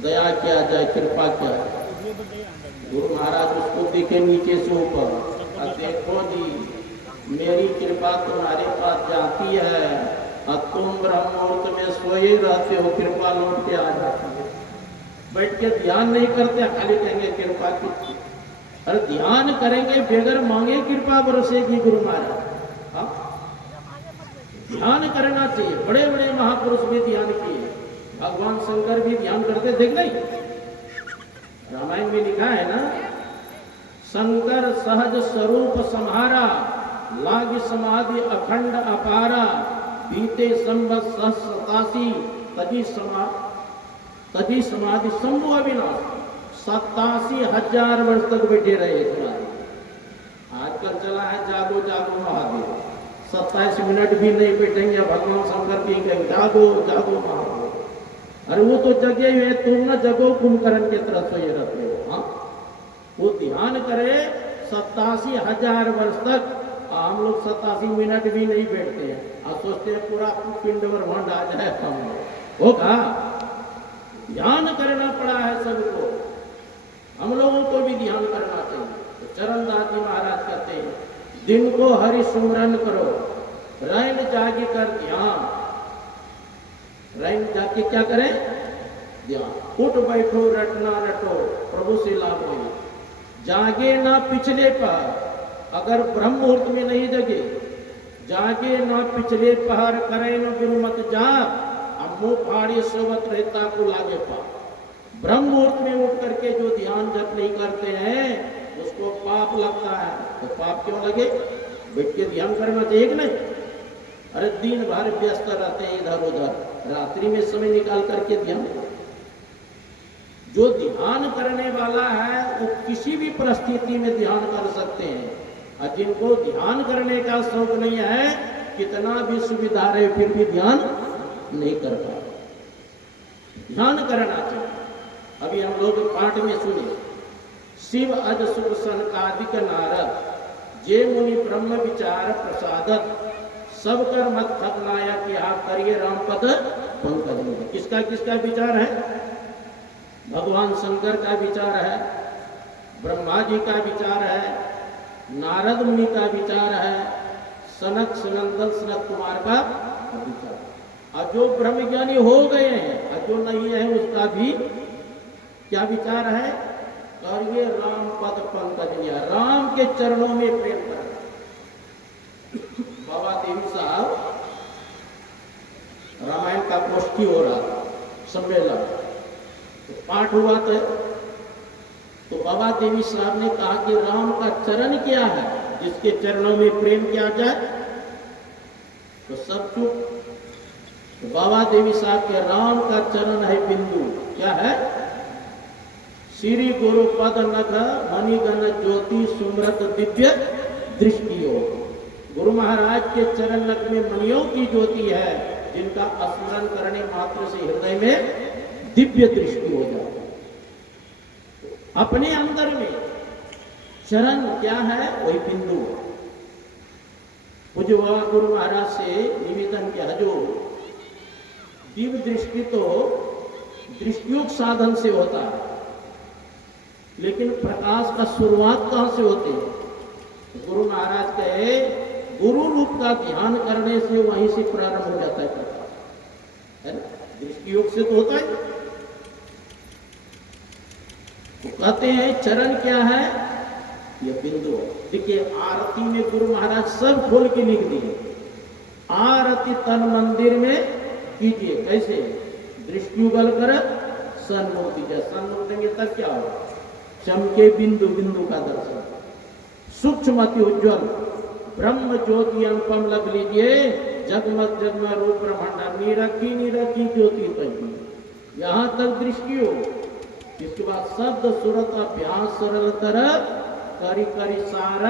दया किया जाए, कृपा किया जाए। गुरु महाराज उसको देखे नीचे से ऊपर, देखो जी मेरी कृपा तुम्हारे पास जाती है और तुम ब्रह्म मुहूर्त में सोए रहते हो, कृपा लौट के आ जाती है। बैठ के ध्यान नहीं करते, खाली कहेंगे कृपा की। अरे ध्यान करेंगे बगैर मांगे कृपा बरसेगी गुरु महाराज। हाँ, ध्यान करना चाहिए। बड़े बड़े महापुरुष भी ध्यान किए, भगवान शंकर भी ध्यान करते थे नहीं? रामायण में लिखा है ना, शंकर सहज स्वरूप संहारा, लाग समाधि अखंड अपारा, बीते संवत 87 तजी समाधि शंभु अविनाश। 87,000 वर्ष तक बैठे रहे समाधि। आजकल चला है जागो जागो महादेव, 27 मिनट भी नहीं बैठेंगे भगवान शंकर की कहेंगे जागो जागो महादेव। अरे वो तो जगे हुए, तुम न जगो कुंभकर्ण के तरह सोए रहते हो। हाँ, वो ध्यान करे 87,000 वर्ष तक। हम लोग 87 मिनट भी नहीं बैठते हैं और सोचते हैं पूरा पिंड ब्रह्मांड आ जाए हम होगा। ध्यान करना पड़ा है सबको, हम लोगों को भी ध्यान करना चाहिए। तो चरणदास जी महाराज कहते हैं, दिन को हरि सुमरन करो, रैन जागी कर ध्यान। रैन जाके क्या करें? ध्यान। उठ बैठो रटना रटो, प्रभु से लाभ हो। जागे ना पिछले पर, अगर ब्रह्म मुहूर्त में नहीं जगे, जागे ना पिछले पहर, करे न गुरुमत जाप, अब मुंह फाड़ी सोवत रहता को लागे पा। ब्रह्म मुहूर्त में उठ करके जो ध्यान जप नहीं करते हैं उसको पाप लगता है। तो पाप क्यों लगे? बैठ के ध्यान करना चाहिए कि नहीं? अरे दिन भर व्यस्त रहते हैं इधर उधर, रात्रि में समय निकाल करके ध्यान। जो ध्यान करने वाला है वो किसी भी परिस्थिति में ध्यान कर सकते हैं, और जिनको ध्यान करने का शौक नहीं है, कितना भी सुविधा रहे फिर भी ध्यान नहीं कर पाते। ध्यान करना चाहिए। अभी हम लोग पाठ में सुने, शिव अज सुख सनकादिक नारद, जे मुनि ब्रह्म विचार प्रसादत, सब कर मत खतनाया कि आप करिए राम पद पंकज में। किसका किसका विचार है? भगवान शंकर का विचार है, ब्रह्मा जी का विचार है, नारद मुनि का विचार है, सनक सनंदन सनत कुमार का विचार। और जो ब्रह्मज्ञानी हो गए हैं और जो नहीं है उसका भी क्या विचार है? करिए राम पद पंकज लिया, राम के चरणों में प्रेम कर। बाबा देवी साहब रामायण का गोष्ठी हो रहा था, सम्मेलन, तो पाठ हुआ तो बाबा देवी साहब ने कहा कि राम का चरण क्या है जिसके चरणों में प्रेम किया जाए? तो सब चुप। तो बाबा देवी साहब के राम का चरण है बिंदु। क्या है? श्री गुरु पद नख मणिगण ज्योति सुमृत दिव्य दृष्टियो। गुरु महाराज के चरण नख में मणियों की ज्योति है, जिनका स्मरण करने मात्र से हृदय में दिव्य दृष्टि हो जाती है। अपने अंदर में चरण क्या है? वही बिंदु। मुझे वह गुरु महाराज से निवेदन किया, जो दिव्य दृष्टि तो दृष्टियुक्त साधन से होता है, लेकिन प्रकाश का शुरुआत कहां से होती है? गुरु महाराज कहे, गुरु रूप का ध्यान करने से वहीं से प्रारंभ हो जाता है प्रकाश, है ना? दृष्टियोग से तो होता है। तो कहते हैं चरण क्या है? ये बिंदु। देखिए आरती में गुरु महाराज सब खोल के लिख दिए। आरती तन मंदिर में कीजिए। कैसे? दृष्टियुगल कर सन्मुख दीजिए। सन्मुख देंगे तब क्या होगा? चमके बिंदु, बिंदु का दर्शन। सूक्ष्म अति उज्ज्वल ब्रह्म ज्योति अनुपम लग लीजिए। जगमग जगमग रूप ब्रह्मांड निरखी निरखी ज्योति तक। यहां तक दृष्टि हो। इसके बाद शब्द सुरत अभ्यास सरल तरह करी करी सार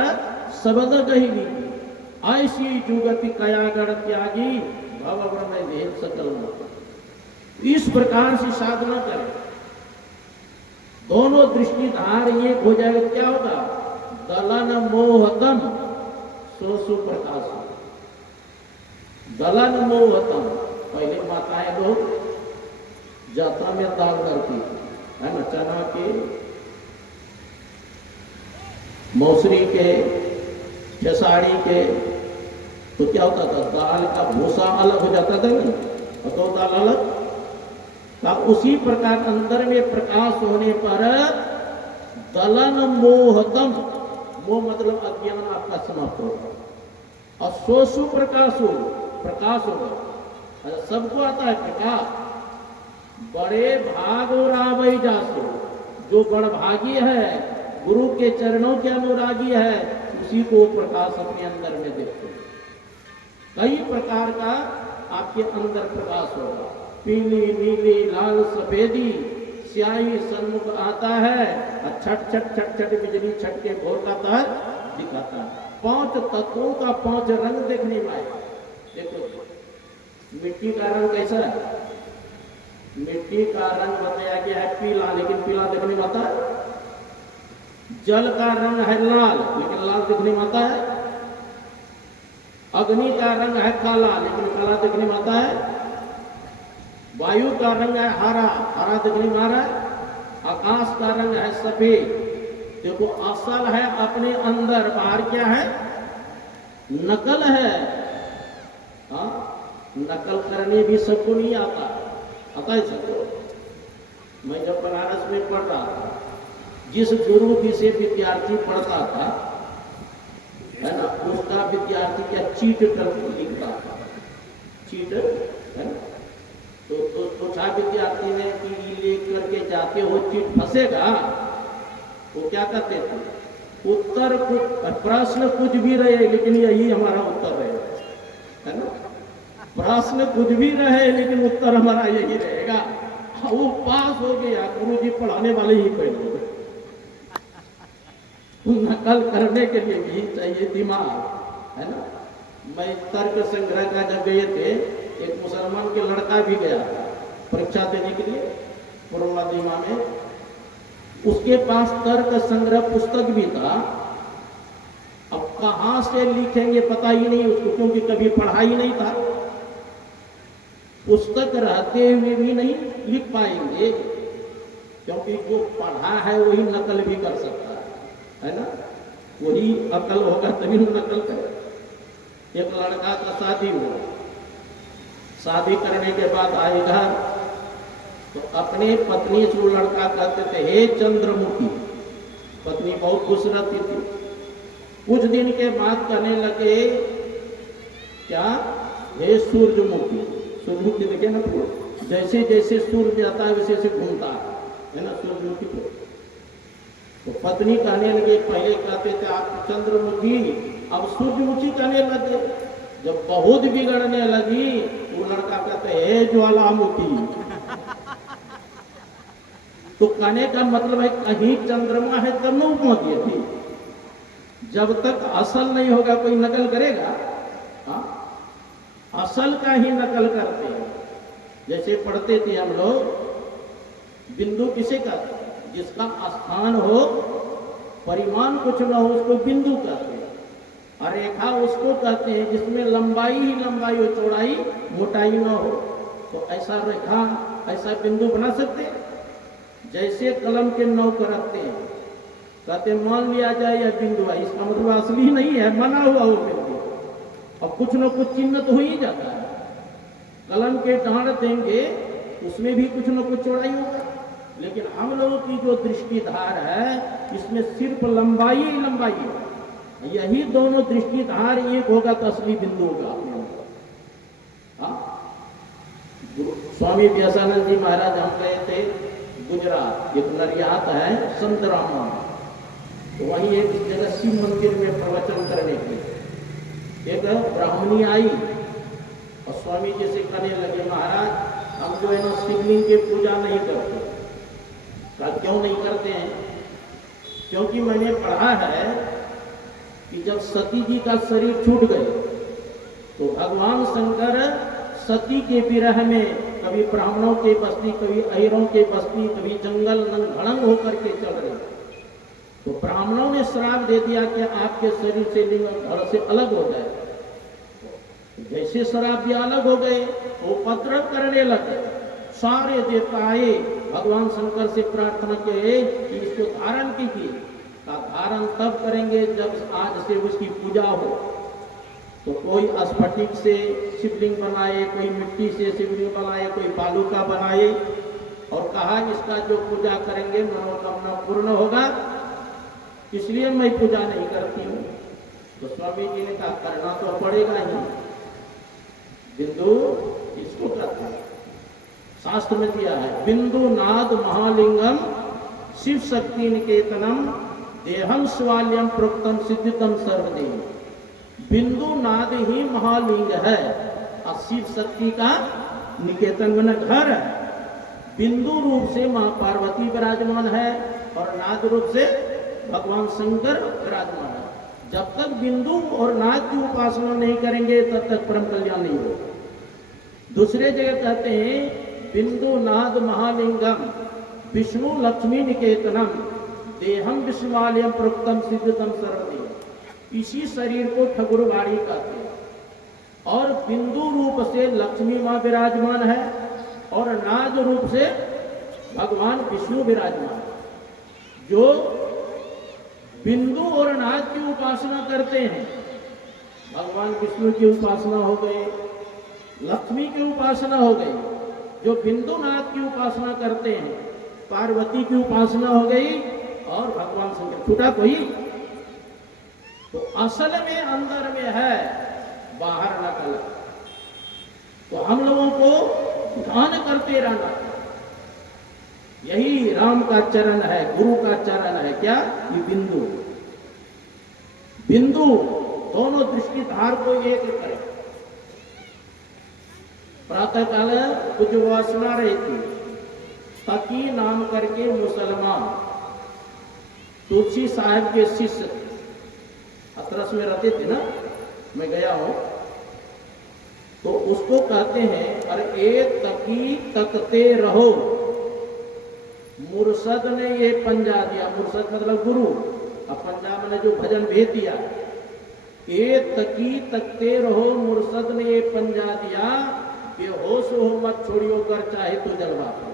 शब्द गही लीजिए। ऐसी जुगति कयागढ़ त्यागी भव ब्रह्म देह सकल। इस प्रकार से साधना करें, दोनों दृष्टिधार एक हो जाएगा। क्या होगा? दलन मोहतम सोसु प्रकाश। दलन मोहतम। पहले माताएं लोग जाता में दाल करती है ना, चना के, मौसरी के, खेसारी के। तो क्या होता था? दाल का भूसा अलग हो जाता था ना, तो दाल अलग का। उसी प्रकार अंदर में प्रकाश होने पर दलन मोहतम, मोह मतलब अज्ञान आपका समाप्त होगा, और सोसु प्रकाशो, प्रकाश होगा। सबको आता है प्रकाश। बड़े भाग और आवई जासो, जो गणभागी है, गुरु के चरणों के अनुरागी है, उसी को प्रकाश अपने अंदर में देखते हैं। कई प्रकार का आपके अंदर प्रकाश होगा, पीली नीली लाल सफेदी स्याही सन्मुख आता है, और छट छट छट छट बिजली छट के भोरकाता है, दिखाता है। 5 तत्वों का 5 रंग देखने में आएगा। देखो मिट्टी का रंग कैसा है? मिट्टी का रंग बताया गया है पीला, लेकिन पीला देखने में आता है। जल का रंग है लाल, लेकिन लाल देखने में आता है। अग्नि का रंग है काला, लेकिन काला देखने में आता है। वायु का रंग है हरा, हरा देखने में आ रहा है। आकाश का रंग है सफेद। देखो असल है अपने अंदर, बाहर क्या है? नकल है। हाँ, नकल करने भी सबको नहीं आता है सबको। मैं जब बनारस में पढ़ रहा था, जिस गुरु जी से विद्यार्थी पढ़ता था, है ना, उसका विद्यार्थी क्या चीट करके लिखता था, चीट, है ना। तो पूछा विद्यार्थी ने कि लिख करके जाते हो चीट फंसेगा? वो क्या कहते थे? उत्तर प्रश्न कुछ भी रहे, लेकिन यही हमारा उत्तर रहेगा, है ना। प्रश्न कुछ भी रहे, लेकिन उत्तर हमारा यही रहेगा। वो पास हो गया, गुरु जी पढ़ाने वाले ही फेल हो गए। नकल करने के लिए भी चाहिए दिमाग, है ना। मैं तर्क संग्रह का जब गए थे, एक मुसलमान के लड़का भी गया था परीक्षा देने के लिए पूर्वदिमा में। उसके पास तर्क संग्रह पुस्तक भी था। अब कहां से लिखेंगे पता ही नहीं उसको, क्योंकि कभी पढ़ा ही नहीं था। पुस्तक रहते हुए भी नहीं लिख पाएंगे, क्योंकि जो पढ़ा है वही नकल भी कर सकता है ना। वही अकल होगा तभी नकल करे। एक लड़का का शादी हुआ, शादी करने के बाद आए घर, तो अपने पत्नी से वो लड़का कहते थे, हे चंद्रमुखी। पत्नी बहुत खुश रहती थी। कुछ दिन के बाद कहने लगे, क्या? हे सूरजमुखी। सूरजमुखी देखे ना, जैसे जैसे सूर्य जाता है वैसे वैसे घूमता है ना सूरजमुखी। तो पत्नी कहने लगे, पहले कहते थे आप चंद्रमुखी, अब सूरजमुखी कहने लगे। जब बहुत बिगड़ने लगी, वो लड़का कहते हे ज्वालामुखी। तो कहने का मतलब है कहीं चंद्रमा है तब न पहुंची थी। जब तक असल नहीं होगा कोई नकल करेगा? हाँ, असल का ही नकल करते हैं। जैसे पढ़ते थे हम लोग, बिंदु किसे कहते हैं? जिसका स्थान हो, परिमाण कुछ न हो, उसको बिंदु कहते हैं। और रेखा उसको कहते हैं जिसमें लंबाई ही लंबाई हो, चौड़ाई मोटाई न हो। तो ऐसा रेखा, ऐसा बिंदु बना सकते हैं। जैसे कलम के नौक रखते हैं, कहते मान लिया जाए यह बिंदु है, इसका मतलब असली नहीं है, बना हुआ वो बिंदु। अब कुछ न कुछ चिन्ह तो हो ही जाता है। कलम के डांड देंगे, उसमें भी कुछ न कुछ चौड़ाई होगा। लेकिन हम लोगों की जो दृष्टिधार है, इसमें सिर्फ लंबाई ही लंबाई है। यही दोनों दृष्टिधार एक होगा तो असली बिंदु होगा अपने अंदर। स्वामी व्यासानंद जी महाराज हम गए थे गुजरात, एक नरियात है संतरामा, तो वहीं एक जगह शिव मंदिर में प्रवचन करने के लिए एक ब्राह्मणी आई और स्वामी जी से कहने लगे, महाराज हम जो है ना शिवलिंग की पूजा नहीं करते। कहा क्यों नहीं करते हैं? क्योंकि मैंने पढ़ा है कि जब सती जी का शरीर छूट गए तो भगवान शंकर सती के विरह में कभी ब्राह्मणों के बस्ती, कभी अहिरों के बस्ती, कभी जंगल नंगड़ंग होकर के चल रहे। तो ब्राह्मणों ने श्राप दे दिया कि आपके शरीर से लिंग धड़ से अलग हो जाए। जैसे श्राप भी अलग हो गए, वो उपद्रव करने लगे। सारे देवताए भगवान शंकर से प्रार्थना किए कि इसको धारण कीजिए। का धारण तब करेंगे जब आज से उसकी पूजा हो। तो कोई स्फटिक से शिवलिंग बनाए, कोई मिट्टी से शिवलिंग बनाए, कोई बालू का बनाए, और कहा इसका जो पूजा करेंगे मनोकामना पूर्ण होगा, इसलिए मैं पूजा नहीं करती हूँ। तो स्वामी जी ने कहा करना तो पड़ेगा ही। बिंदु इसको कहते हैं, शास्त्र में दिया है बिंदु नाद महालिंगम शिव शक्ति निकेतनम देहम स्वाल्यम प्रोक्तम सिद्धितम सर्वदेव। बिंदु नाद ही महालिंग है और शिव शक्ति का निकेतन बना घर है। बिंदु रूप से मां पार्वती विराजमान है और नाद रूप से भगवान शंकर विराजमान है। जब तक बिंदु और नाद की उपासना नहीं करेंगे तब तक परम कल्याण नहीं होगा। दूसरे जगह कहते हैं बिंदु नाद महालिंगम विष्णु लक्ष्मी निकेतनम देहम विष्णुवालयम प्रोक्तम सिद्धतम सर्वदेव। इसी शरीर को ठकुरवाड़ी कहते हैं और बिंदु रूप से लक्ष्मी मां विराजमान है और नाद रूप से भगवान विष्णु विराजमान है। जो बिंदु और नाद की उपासना करते हैं, भगवान विष्णु की उपासना हो गई, लक्ष्मी की उपासना हो गई। जो बिंदु नाद की उपासना करते हैं, पार्वती की उपासना हो गई और भगवान शंकर। छूटा कोई? तो असल में अंदर में है, बाहर नकल। तो हम लोगों को ध्यान करते रहना, यही राम का चरण है, गुरु का चरण है। क्या? ये बिंदु बिंदु दोनों दृष्टि धार को एक करें। प्रातः काल कुछ वासना रहती, तकी नाम करके मुसलमान तुलसी साहब के शिष्य हथरस में रहते थे ना, मैं गया हूं, तो उसको कहते हैं अरे एक तकी तकते रहो। मुर्शद ने ये पंजा दिया, मुर्शद मतलब गुरु, अब पंजाब ने जो भजन भेज दिया, एक तकी तकते रहो, मुर्शद ने ये पंजा दिया, बेहोश हो मत छोड़ियो कर चाहे तो जलवा दो।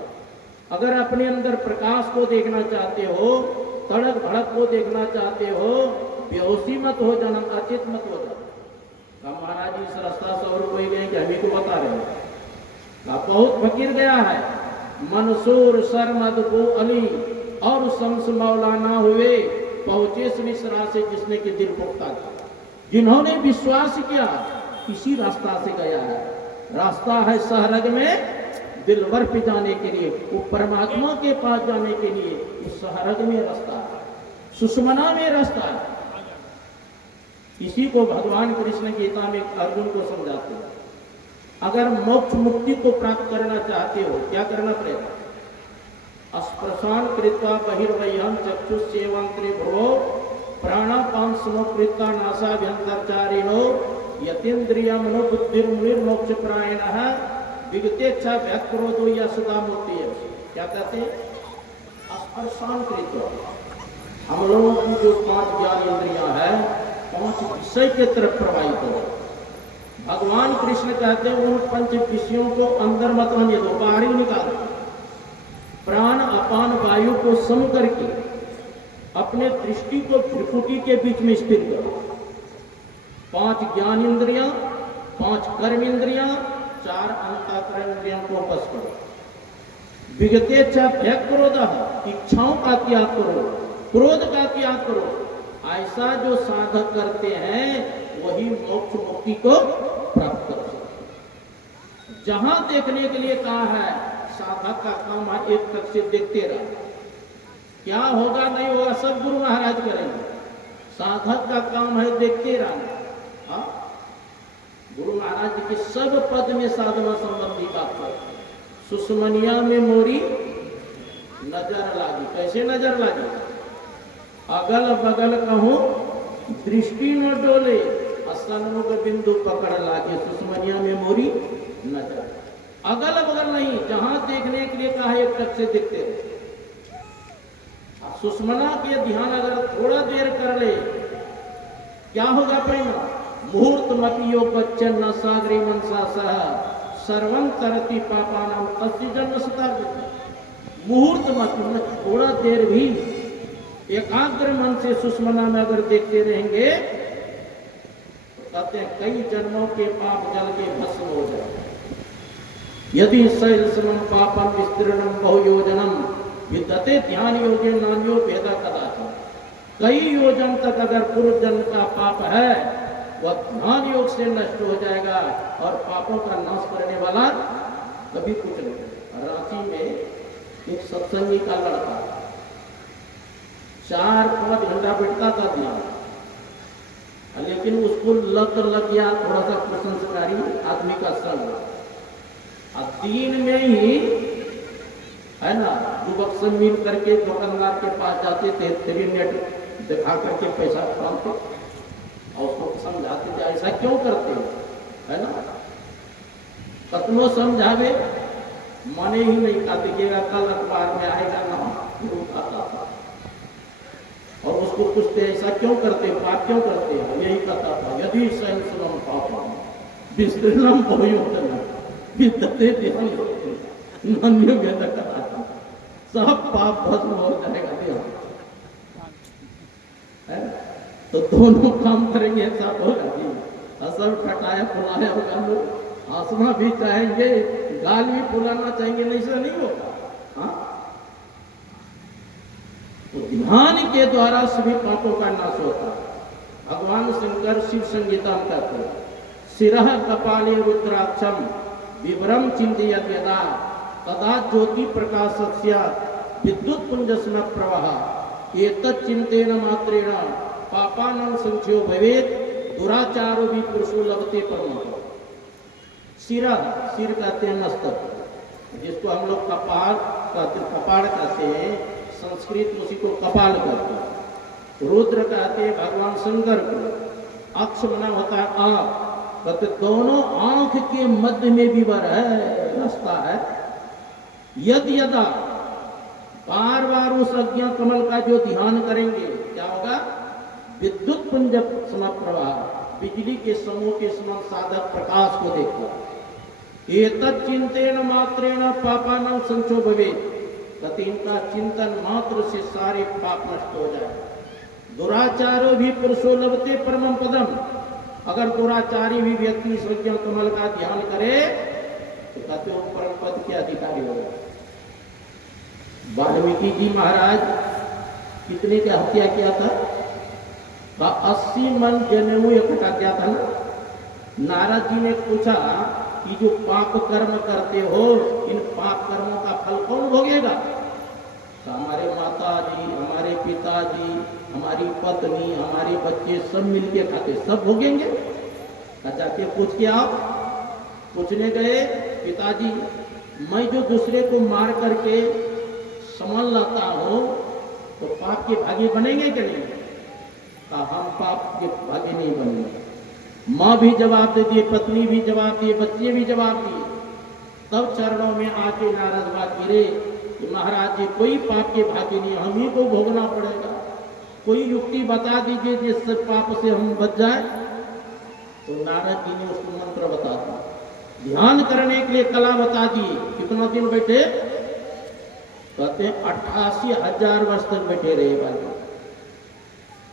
अगर अपने अंदर प्रकाश को देखना चाहते हो, तड़क भड़क को देखना चाहते हो, बेहोशी मत हो जाना, अचेत मत हो जाना। महाराज जी इस रास्ता से और कोई गए कि हमें को बता रहे हैं, बहुत फकीर गया है, मंसूर सरमद को अली और शम्स मौलाना हुए, पहुंचे मिश्रा से जिसने के दिल पुख्ता किया। जिन्होंने विश्वास किया इसी रास्ता से गया है। रास्ता है सहरग में दिलवर पे जाने के लिए, वो परमात्मा के पास जाने के लिए उस सहरग में रास्ता है, सुषमना में रास्ता है। इसी को भगवान कृष्ण गीता में अर्जुन को समझाते हैं। अगर मोक्ष मुक्ति को प्राप्त करना चाहते हो, क्या करना पड़ेगा? स्पर्शान कृत्वा बहिर्वह्यम चक्षुषेवंत्रे भ्रुवो प्राणापान समकृत्वा नासाभ्यंतरचारिणो यतीन्द्रियम नो बुद्धिर्मुनिर्मोक्ष प्रायणः विगतेच्छा व्याक्रोधो या सदा मूर्ति। क्या कहते हैं? स्पर्शान कृत्वा, हम लोगों की जो 5 ज्ञान इंद्रियां है, 5 विषय के तरफ प्रवाहित हो। भगवान कृष्ण कहते हैं उन 5 विषयों को अंदर मत आने दो, बाहर ही निकालो। प्राण अपान वायु को सम करके अपने दृष्टि को त्रिपुटी के बीच में स्थिर करो। 5 ज्ञान इंद्रियां, 5 कर्म इंद्रियां, 4 अंतःकरण इंद्रियों को बस करो। विगतेच्छा क्रोध, इच्छाओं का त्याग करो, क्रोध का त्याग करो। ऐसा जो साधक करते हैं वही मोक्ष मुक्ति को प्राप्त कर सकते। जहां देखने के लिए कहा है, साधक का काम है एक तक से देखते रहो, क्या होगा नहीं होगा सब गुरु महाराज करेंगे। साधक का काम है देखते रहना। गुरु महाराज जी के सब पद में साधना संबंधी बात करते हैं। सुषमनिया में मोरी नजर लागी, कैसे नजर लागी? अगल बगल कहूं दृष्टि न डोले, सन्मुख बिंदु पकड़ लागे, सुषमनिया में मोरी नजर। अगल बगल नहीं, जहां देखने के लिए कहा एक टक से देखते रहे। सुषमना के ध्यान अगर थोड़ा देर कर ले, क्या होगा परिणाम? मुहूर्त मतियो बच्चन न सागरी मनसा सह सर्वं तरति पापानाम तस्य जन्म शताब्दी। मुहूर्त मत में थोड़ा देर भी एकाग्र मन से सुषमना में अगर देखते रहेंगे तो कहते हैं कई जन्मों के पाप जल के भस्म हो जाए। यदि शैलसमं पापम विस्तीर्णम बहुयोजनम विद्यते ध्यान योगे नान्यो भेदा कदाचित। कई योजन तक अगर पूर्व जन्म का पाप है वह ध्यान योग से नष्ट हो जाएगा और पापों का नाश करने वाला कभी कुछ नहीं। रांची में एक सत्संगी का लड़का 4-5 घंटा बैठता था ध्यान, लेकिन उसको लत लग गया थोड़ा सा प्रशंसकारी आदमी का संग। अब दिन में ही है ना युवक से मिल करके दुकानदार के पास जाते थे, 3 नेट दिखा करके पैसा कमाते और उसको समझाते थे ऐसा क्यों करते हो, है ना। कतनो समझावे माने ही नहीं, का दिखेगा कल अखबार में आएगा ना, खाता था। और उसको पूछते ऐसा क्यों करते, पाप क्यों करते हैं, यही कहता था यदि सहस्रम पापम विस्तृणम भूयोतन विद्यते नन्यो वेदकथा, सब पाप भस्म हो जाएगा देह। तो दोनों काम करेंगे ऐसा होगा जी, असर खटाया फुलाया होगा, लोग हंसना भी चाहेंगे, गाल भी फुलाना चाहेंगे, नहीं से नहीं होगा। हाँ, तो ध्यान के द्वारा सभी पापों का नाश होता है। भगवान शंकर शिव संगीता में कहते हैं शिरः कपाले रुद्राक्षम विवरम चिंतयत यदा तदा ज्योति प्रकाशस्य विद्युत पुंजस्म प्रवाह एतत् चिंतेन मात्रेण पापानां संचयो भवेत् दुराचारो भी पुरुषो लभते परम। सिरा, सिर कहते हैं मस्तक, जिसको हम लोग कपाल कहते हैं, संस्कृत में उसी को कपाल कहते हैं। रुद्र कहते हैं भगवान शंकर को, अक्ष बना होता है आंख, कहते दोनों आंख के मध्य में भी वह है रास्ता है। यद यदा बार बार उस अज्ञा कमल का जो ध्यान करेंगे क्या होगा, विद्युत पुंज समप्रवाह, बिजली के समूह के समान साधक प्रकाश को देखता। एतत् चिंतेन मात्रेण पापानां संचो भवेत्, कहते इनका चिंतन मात्र से सारे पाप नष्ट हो जाए। दुराचारो भी पुरुषो लभते परमं पदम, अगर दुराचारी भी व्यक्ति इस अज्ञा कमल का ध्यान करे तो कहते वो परम पद के अधिकारी होगा। वाल्मीकि जी महाराज कितने की हत्या किया था, 80 मन जनेऊ इकट्ठा किया था ना। नारद जी ने पूछा कि जो पाप कर्म करते हो इन पाप कर्मों का फल कौन भोगेगा, तो हमारे माता जी, हमारे पिताजी, हमारी पत्नी, हमारे बच्चे सब मिलके खाते, सब भोगेंगे। अच्छा के पूछ के आप पूछने गए, पिताजी मैं जो दूसरे को मार करके संभाल लाता हूं तो पाप के भागी बनेंगे कि नहीं, तो हम पाप के भागी नहीं बनेंगे। माँ भी जवाब दे दिए, पत्नी भी जवाब दिए, बच्चे भी जवाब दिए। तब चरणों में आके नारद बात गिरे कि महाराज जी कोई पाप के भागी नहीं, हम ही को भोगना पड़ेगा, कोई युक्ति बता दीजिए जिससे पाप से हम बच जाए। तो नारद जी ने उसको मंत्र बता दिया, ध्यान करने के लिए कला बता दी। कितना दिन बैठे, कहते हैं 88,000 वर्ष तक बैठे रहे भाई।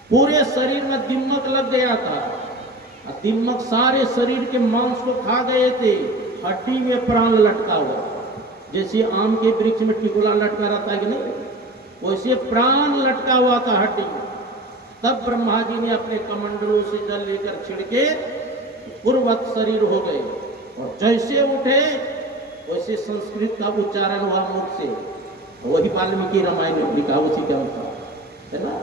पूरे शरीर में दिमक लग गया था, दिमक सारे शरीर के मांस को खा गए थे, हड्डी में प्राण लटका हुआ, जैसे आम के वृक्ष में टिकोला लटका रहता है कि नहीं, वैसे प्राण लटका हुआ था हड्डी में। तब ब्रह्मा जी ने अपने कमंडलों से जल लेकर छिड़के, पूर्ववत शरीर हो गए, और जैसे उठे वैसे संस्कृत का उच्चारण हुआ मुख से, वही वाल्मीकि रामायण में लिखा, उसी का है ना।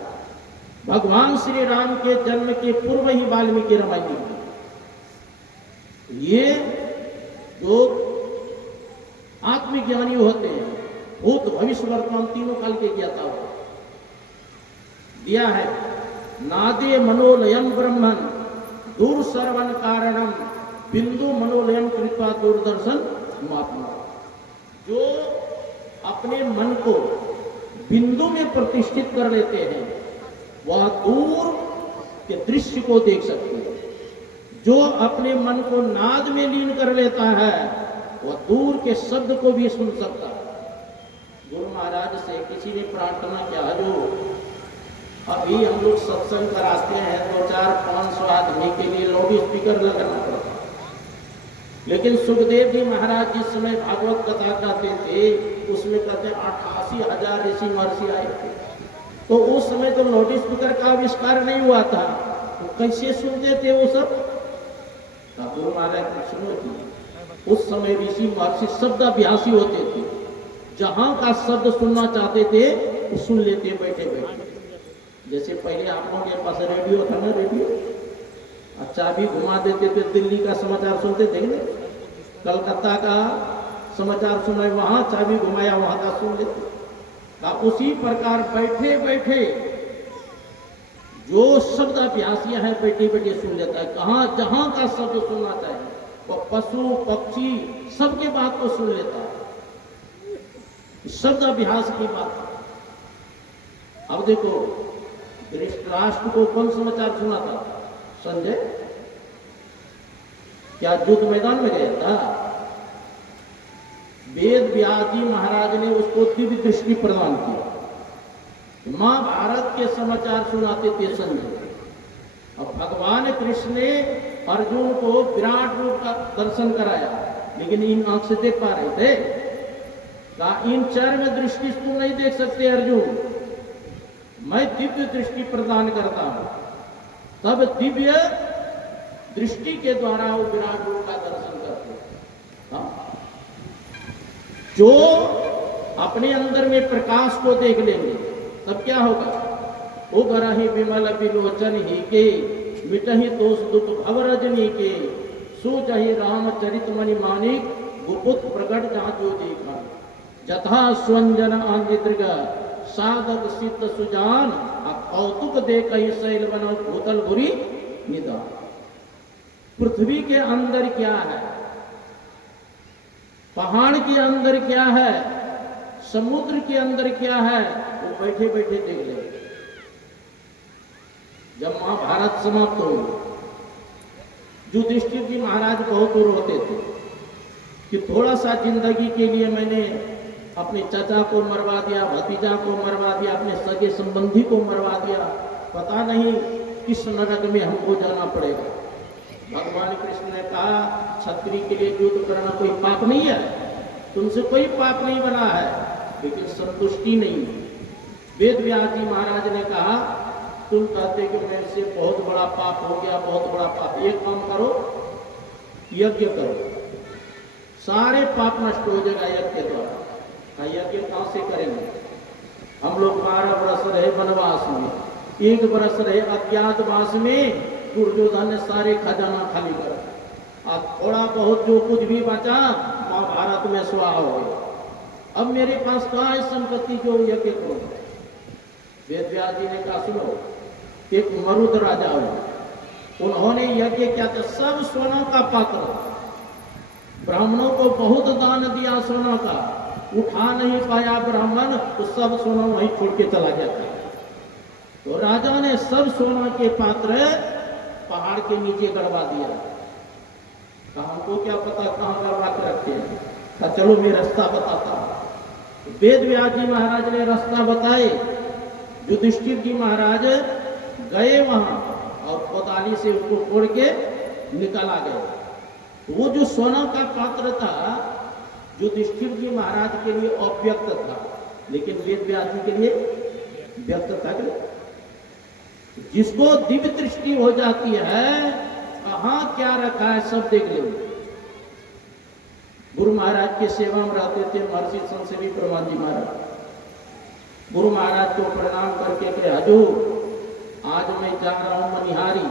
भगवान श्री राम के जन्म के पूर्व ही वाल्मीकि रामायण लिखी। ये जो आत्मज्ञानी होते हैं, भूत भविष्य वर्तमान तीनों काल के ज्ञाता हो दिया है। नादे मनोलयम ब्रह्मन दूर सर्वन कारणम बिंदु मनोलयम कृपा दूरदर्शन समापना। जो अपने मन को बिंदु में प्रतिष्ठित कर लेते हैं वह दूर के दृश्य को देख सकते हैं। जो अपने मन को नाद में लीन कर लेता है वह दूर के शब्द को भी सुन सकता है। गुरु महाराज से किसी ने प्रार्थना किया, जो अभी हम लोग सत्संग कराते हैं 2-4-500 आदमी के लिए लाउड स्पीकर लगाना पड़ता है, लेकिन सुखदेव जी महाराज जिस समय भागवत कथा कहते थे उसमें कहते 88,000 ऋषि महर्षि आए थे। तो उस समय तो लाउड स्पीकर का आविष्कार नहीं हुआ था, तो कैसे सुनते थे वो सब। गुरु महाराज सुनो थी, उस समय ऋषि महर्षि शब्दाभ्यासी होते थे, जहां का शब्द सुनना चाहते थे वो सुन लेते बैठे बैठे। जैसे पहले आप लोगों के पास रेडियो था ना, रेडियो चाबी घुमा देते थे, दिल्ली का समाचार सुनते थे ना, कलकत्ता का समाचार सुना वहां चाबी घुमाया वहां का सुन लेते। उसी प्रकार बैठे बैठे जो शब्द अभ्यासियां हैं बैठे बैठे सुन लेता है। कहाँ जहां का शब्द सुनना चाहिए वो पशु पक्षी सबके बात को सुन लेता है, शब्द अभ्यास की बात। अब देखो धृतराष्ट्र को कौन समाचार सुना था? संजय क्या युद्ध मैदान में गया था? वेद व्यास जी महाराज ने उसको दिव्य दृष्टि प्रदान किया, महाभारत के समाचार सुनाते थे संजय। अब भगवान कृष्ण ने अर्जुन को विराट रूप का दर्शन कराया, लेकिन इन आंख से देख पा रहे थे? कहा इन चर्म दृष्टि तुम नहीं देख सकते अर्जुन, मैं दिव्य दृष्टि प्रदान करता हूं। तब दिव्य दृष्टि के द्वारा वो विराट रूप का दर्शन करते। जो अपने अंदर में प्रकाश को देख लेंगे तब क्या होगा? ओ गराही विमल विलोचन ही के मिटही दोष दुख भवरजनी के सुजहि रामचरित मणि मानिक गुपुत प्रकट जहां जो देखा जथा स्वंजन आंगित्रिग साधक सिद्ध सुजान कौतुक दे कही शैल बनो भूतल भूरी निदान। पृथ्वी के अंदर क्या है, पहाड़ के अंदर क्या है, समुद्र के अंदर क्या है, वो बैठे बैठे देख ले। जब महाभारत समाप्त हो युधिष्ठिर जी महाराज बहुत रोते थे कि थोड़ा सा जिंदगी के लिए मैंने अपने चाचा को मरवा दिया, भतीजा को मरवा दिया, अपने सगे संबंधी को मरवा दिया, पता नहीं किस नरक में हमको जाना पड़ेगा। भगवान कृष्ण ने कहा क्षत्रिय के लिए युद्ध करना कोई पाप नहीं है, तुमसे कोई पाप नहीं बना है, लेकिन संतुष्टि नहीं। वेद व्यास जी महाराज ने कहा तुम कहते कि मेरे से बहुत बड़ा पाप हो गया, बहुत बड़ा पाप, एक काम करो यज्ञ करो, सारे पाप नष्ट हो जाएगा यज्ञ द्वारा। यज्ञ कहां से करेंगे? हम लोग 12 वर्ष रहे वनवास में, 1 वर्ष रहे अज्ञातवास में, दुर्योधन ने सारे खजाना खाली कर और थोड़ा बहुत जो कुछ भी बचा महाभारत में स्वाहा हो गया। अब मेरे पास कहाँ है संपत्ति जो यज्ञ करो? वेद व्यास जी ने कहा सुनो, एक मरुद राजा हुआ, उन्होंने यज्ञ क्या था, सब सोना का पात्र, ब्राह्मणों को बहुत दान दिया सोना का, उठा नहीं पाया ब्राह्मण तो सब सोना वहीं छोड़ के चला जाता। तो राजा ने सब सोना के पात्र पहाड़ के नीचे गड़वा दिया। कहा हमको क्या पता कहां गड़वा के रखते हैं, कहा चलो मैं रास्ता बताता हूं। वेद व्यास जी महाराज ने रास्ता बताए, युधिष्ठिर जी महाराज गए वहां और कोदाली से उसको तोड़ के निकाला गया। वो जो सोना का पात्र था युधिष्ठिर जी महाराज के लिए अव्यक्त था, लेकिन वेद व्यास जी के लिए व्यक्त था। जिसको दिव्य दृष्टि हो जाती है कहां क्या रखा है सब देख लेंगे। गुरु महाराज के सेवा में रहते थे महर्षि संसरी प्रमाण जी महाराज। गुरु महाराज को प्रणाम करके कहे हजूर आज मैं जा रहा हूं मनिहारी,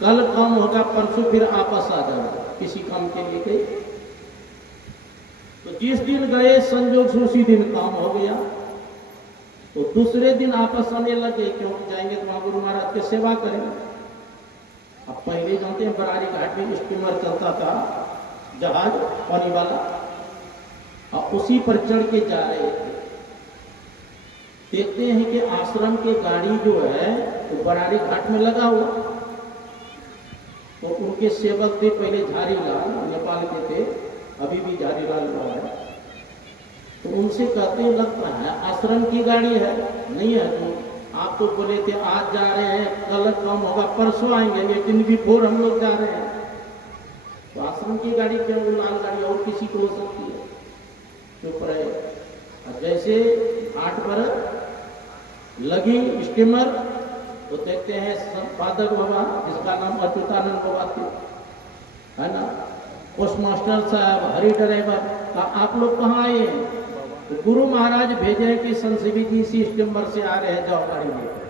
कल काम होगा परसों फिर वापस आ जाना, किसी काम के लिए गए। तो जिस दिन गए संजोग से उसी दिन काम हो गया, तो दूसरे दिन आपस आने लगे क्योंकि जाएंगे तो वहां गुरु महाराज की सेवा करेंगे। अब पहले जानते हैं बरारी घाट में स्टीमर चलता था, जहाज पानी वाला, और उसी पर चढ़ के जा रहे थे। देखते हैं कि आश्रम की गाड़ी जो है वो बरारी घाट में लगा हुआ। तो उनके सेवक थे पहले झारीलाल, नेपाल के थे, अभी भी झारीलाल हुआ है। तो उनसे कहते हैं लगता है आश्रम की गाड़ी है, नहीं है तो आप तो बोले थे आज जा रहे हैं, कल कम होगा परसों आएंगे, लेकिन बिफोर हम लोग जा रहे हैं। तो आश्रम की गाड़ी क्यों, लाल गाड़ी और किसी को हो सकती है? चुप रहे। जैसे घाट पर लगी स्टीमर तो देखते हैं संपादक बाबा जिसका नाम अच्युतानंद बाबा थे, है ना, पोस्टमास्टर साहब, हरी ड्राइवर का आप लोग कहाँ आए हैं? तो गुरु महाराज भेजे कि संजीवी जी इसी स्टीमर से आ रहे हैं, जाओ गाड़ी में।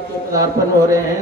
के पदार्पण हो रहे हैं।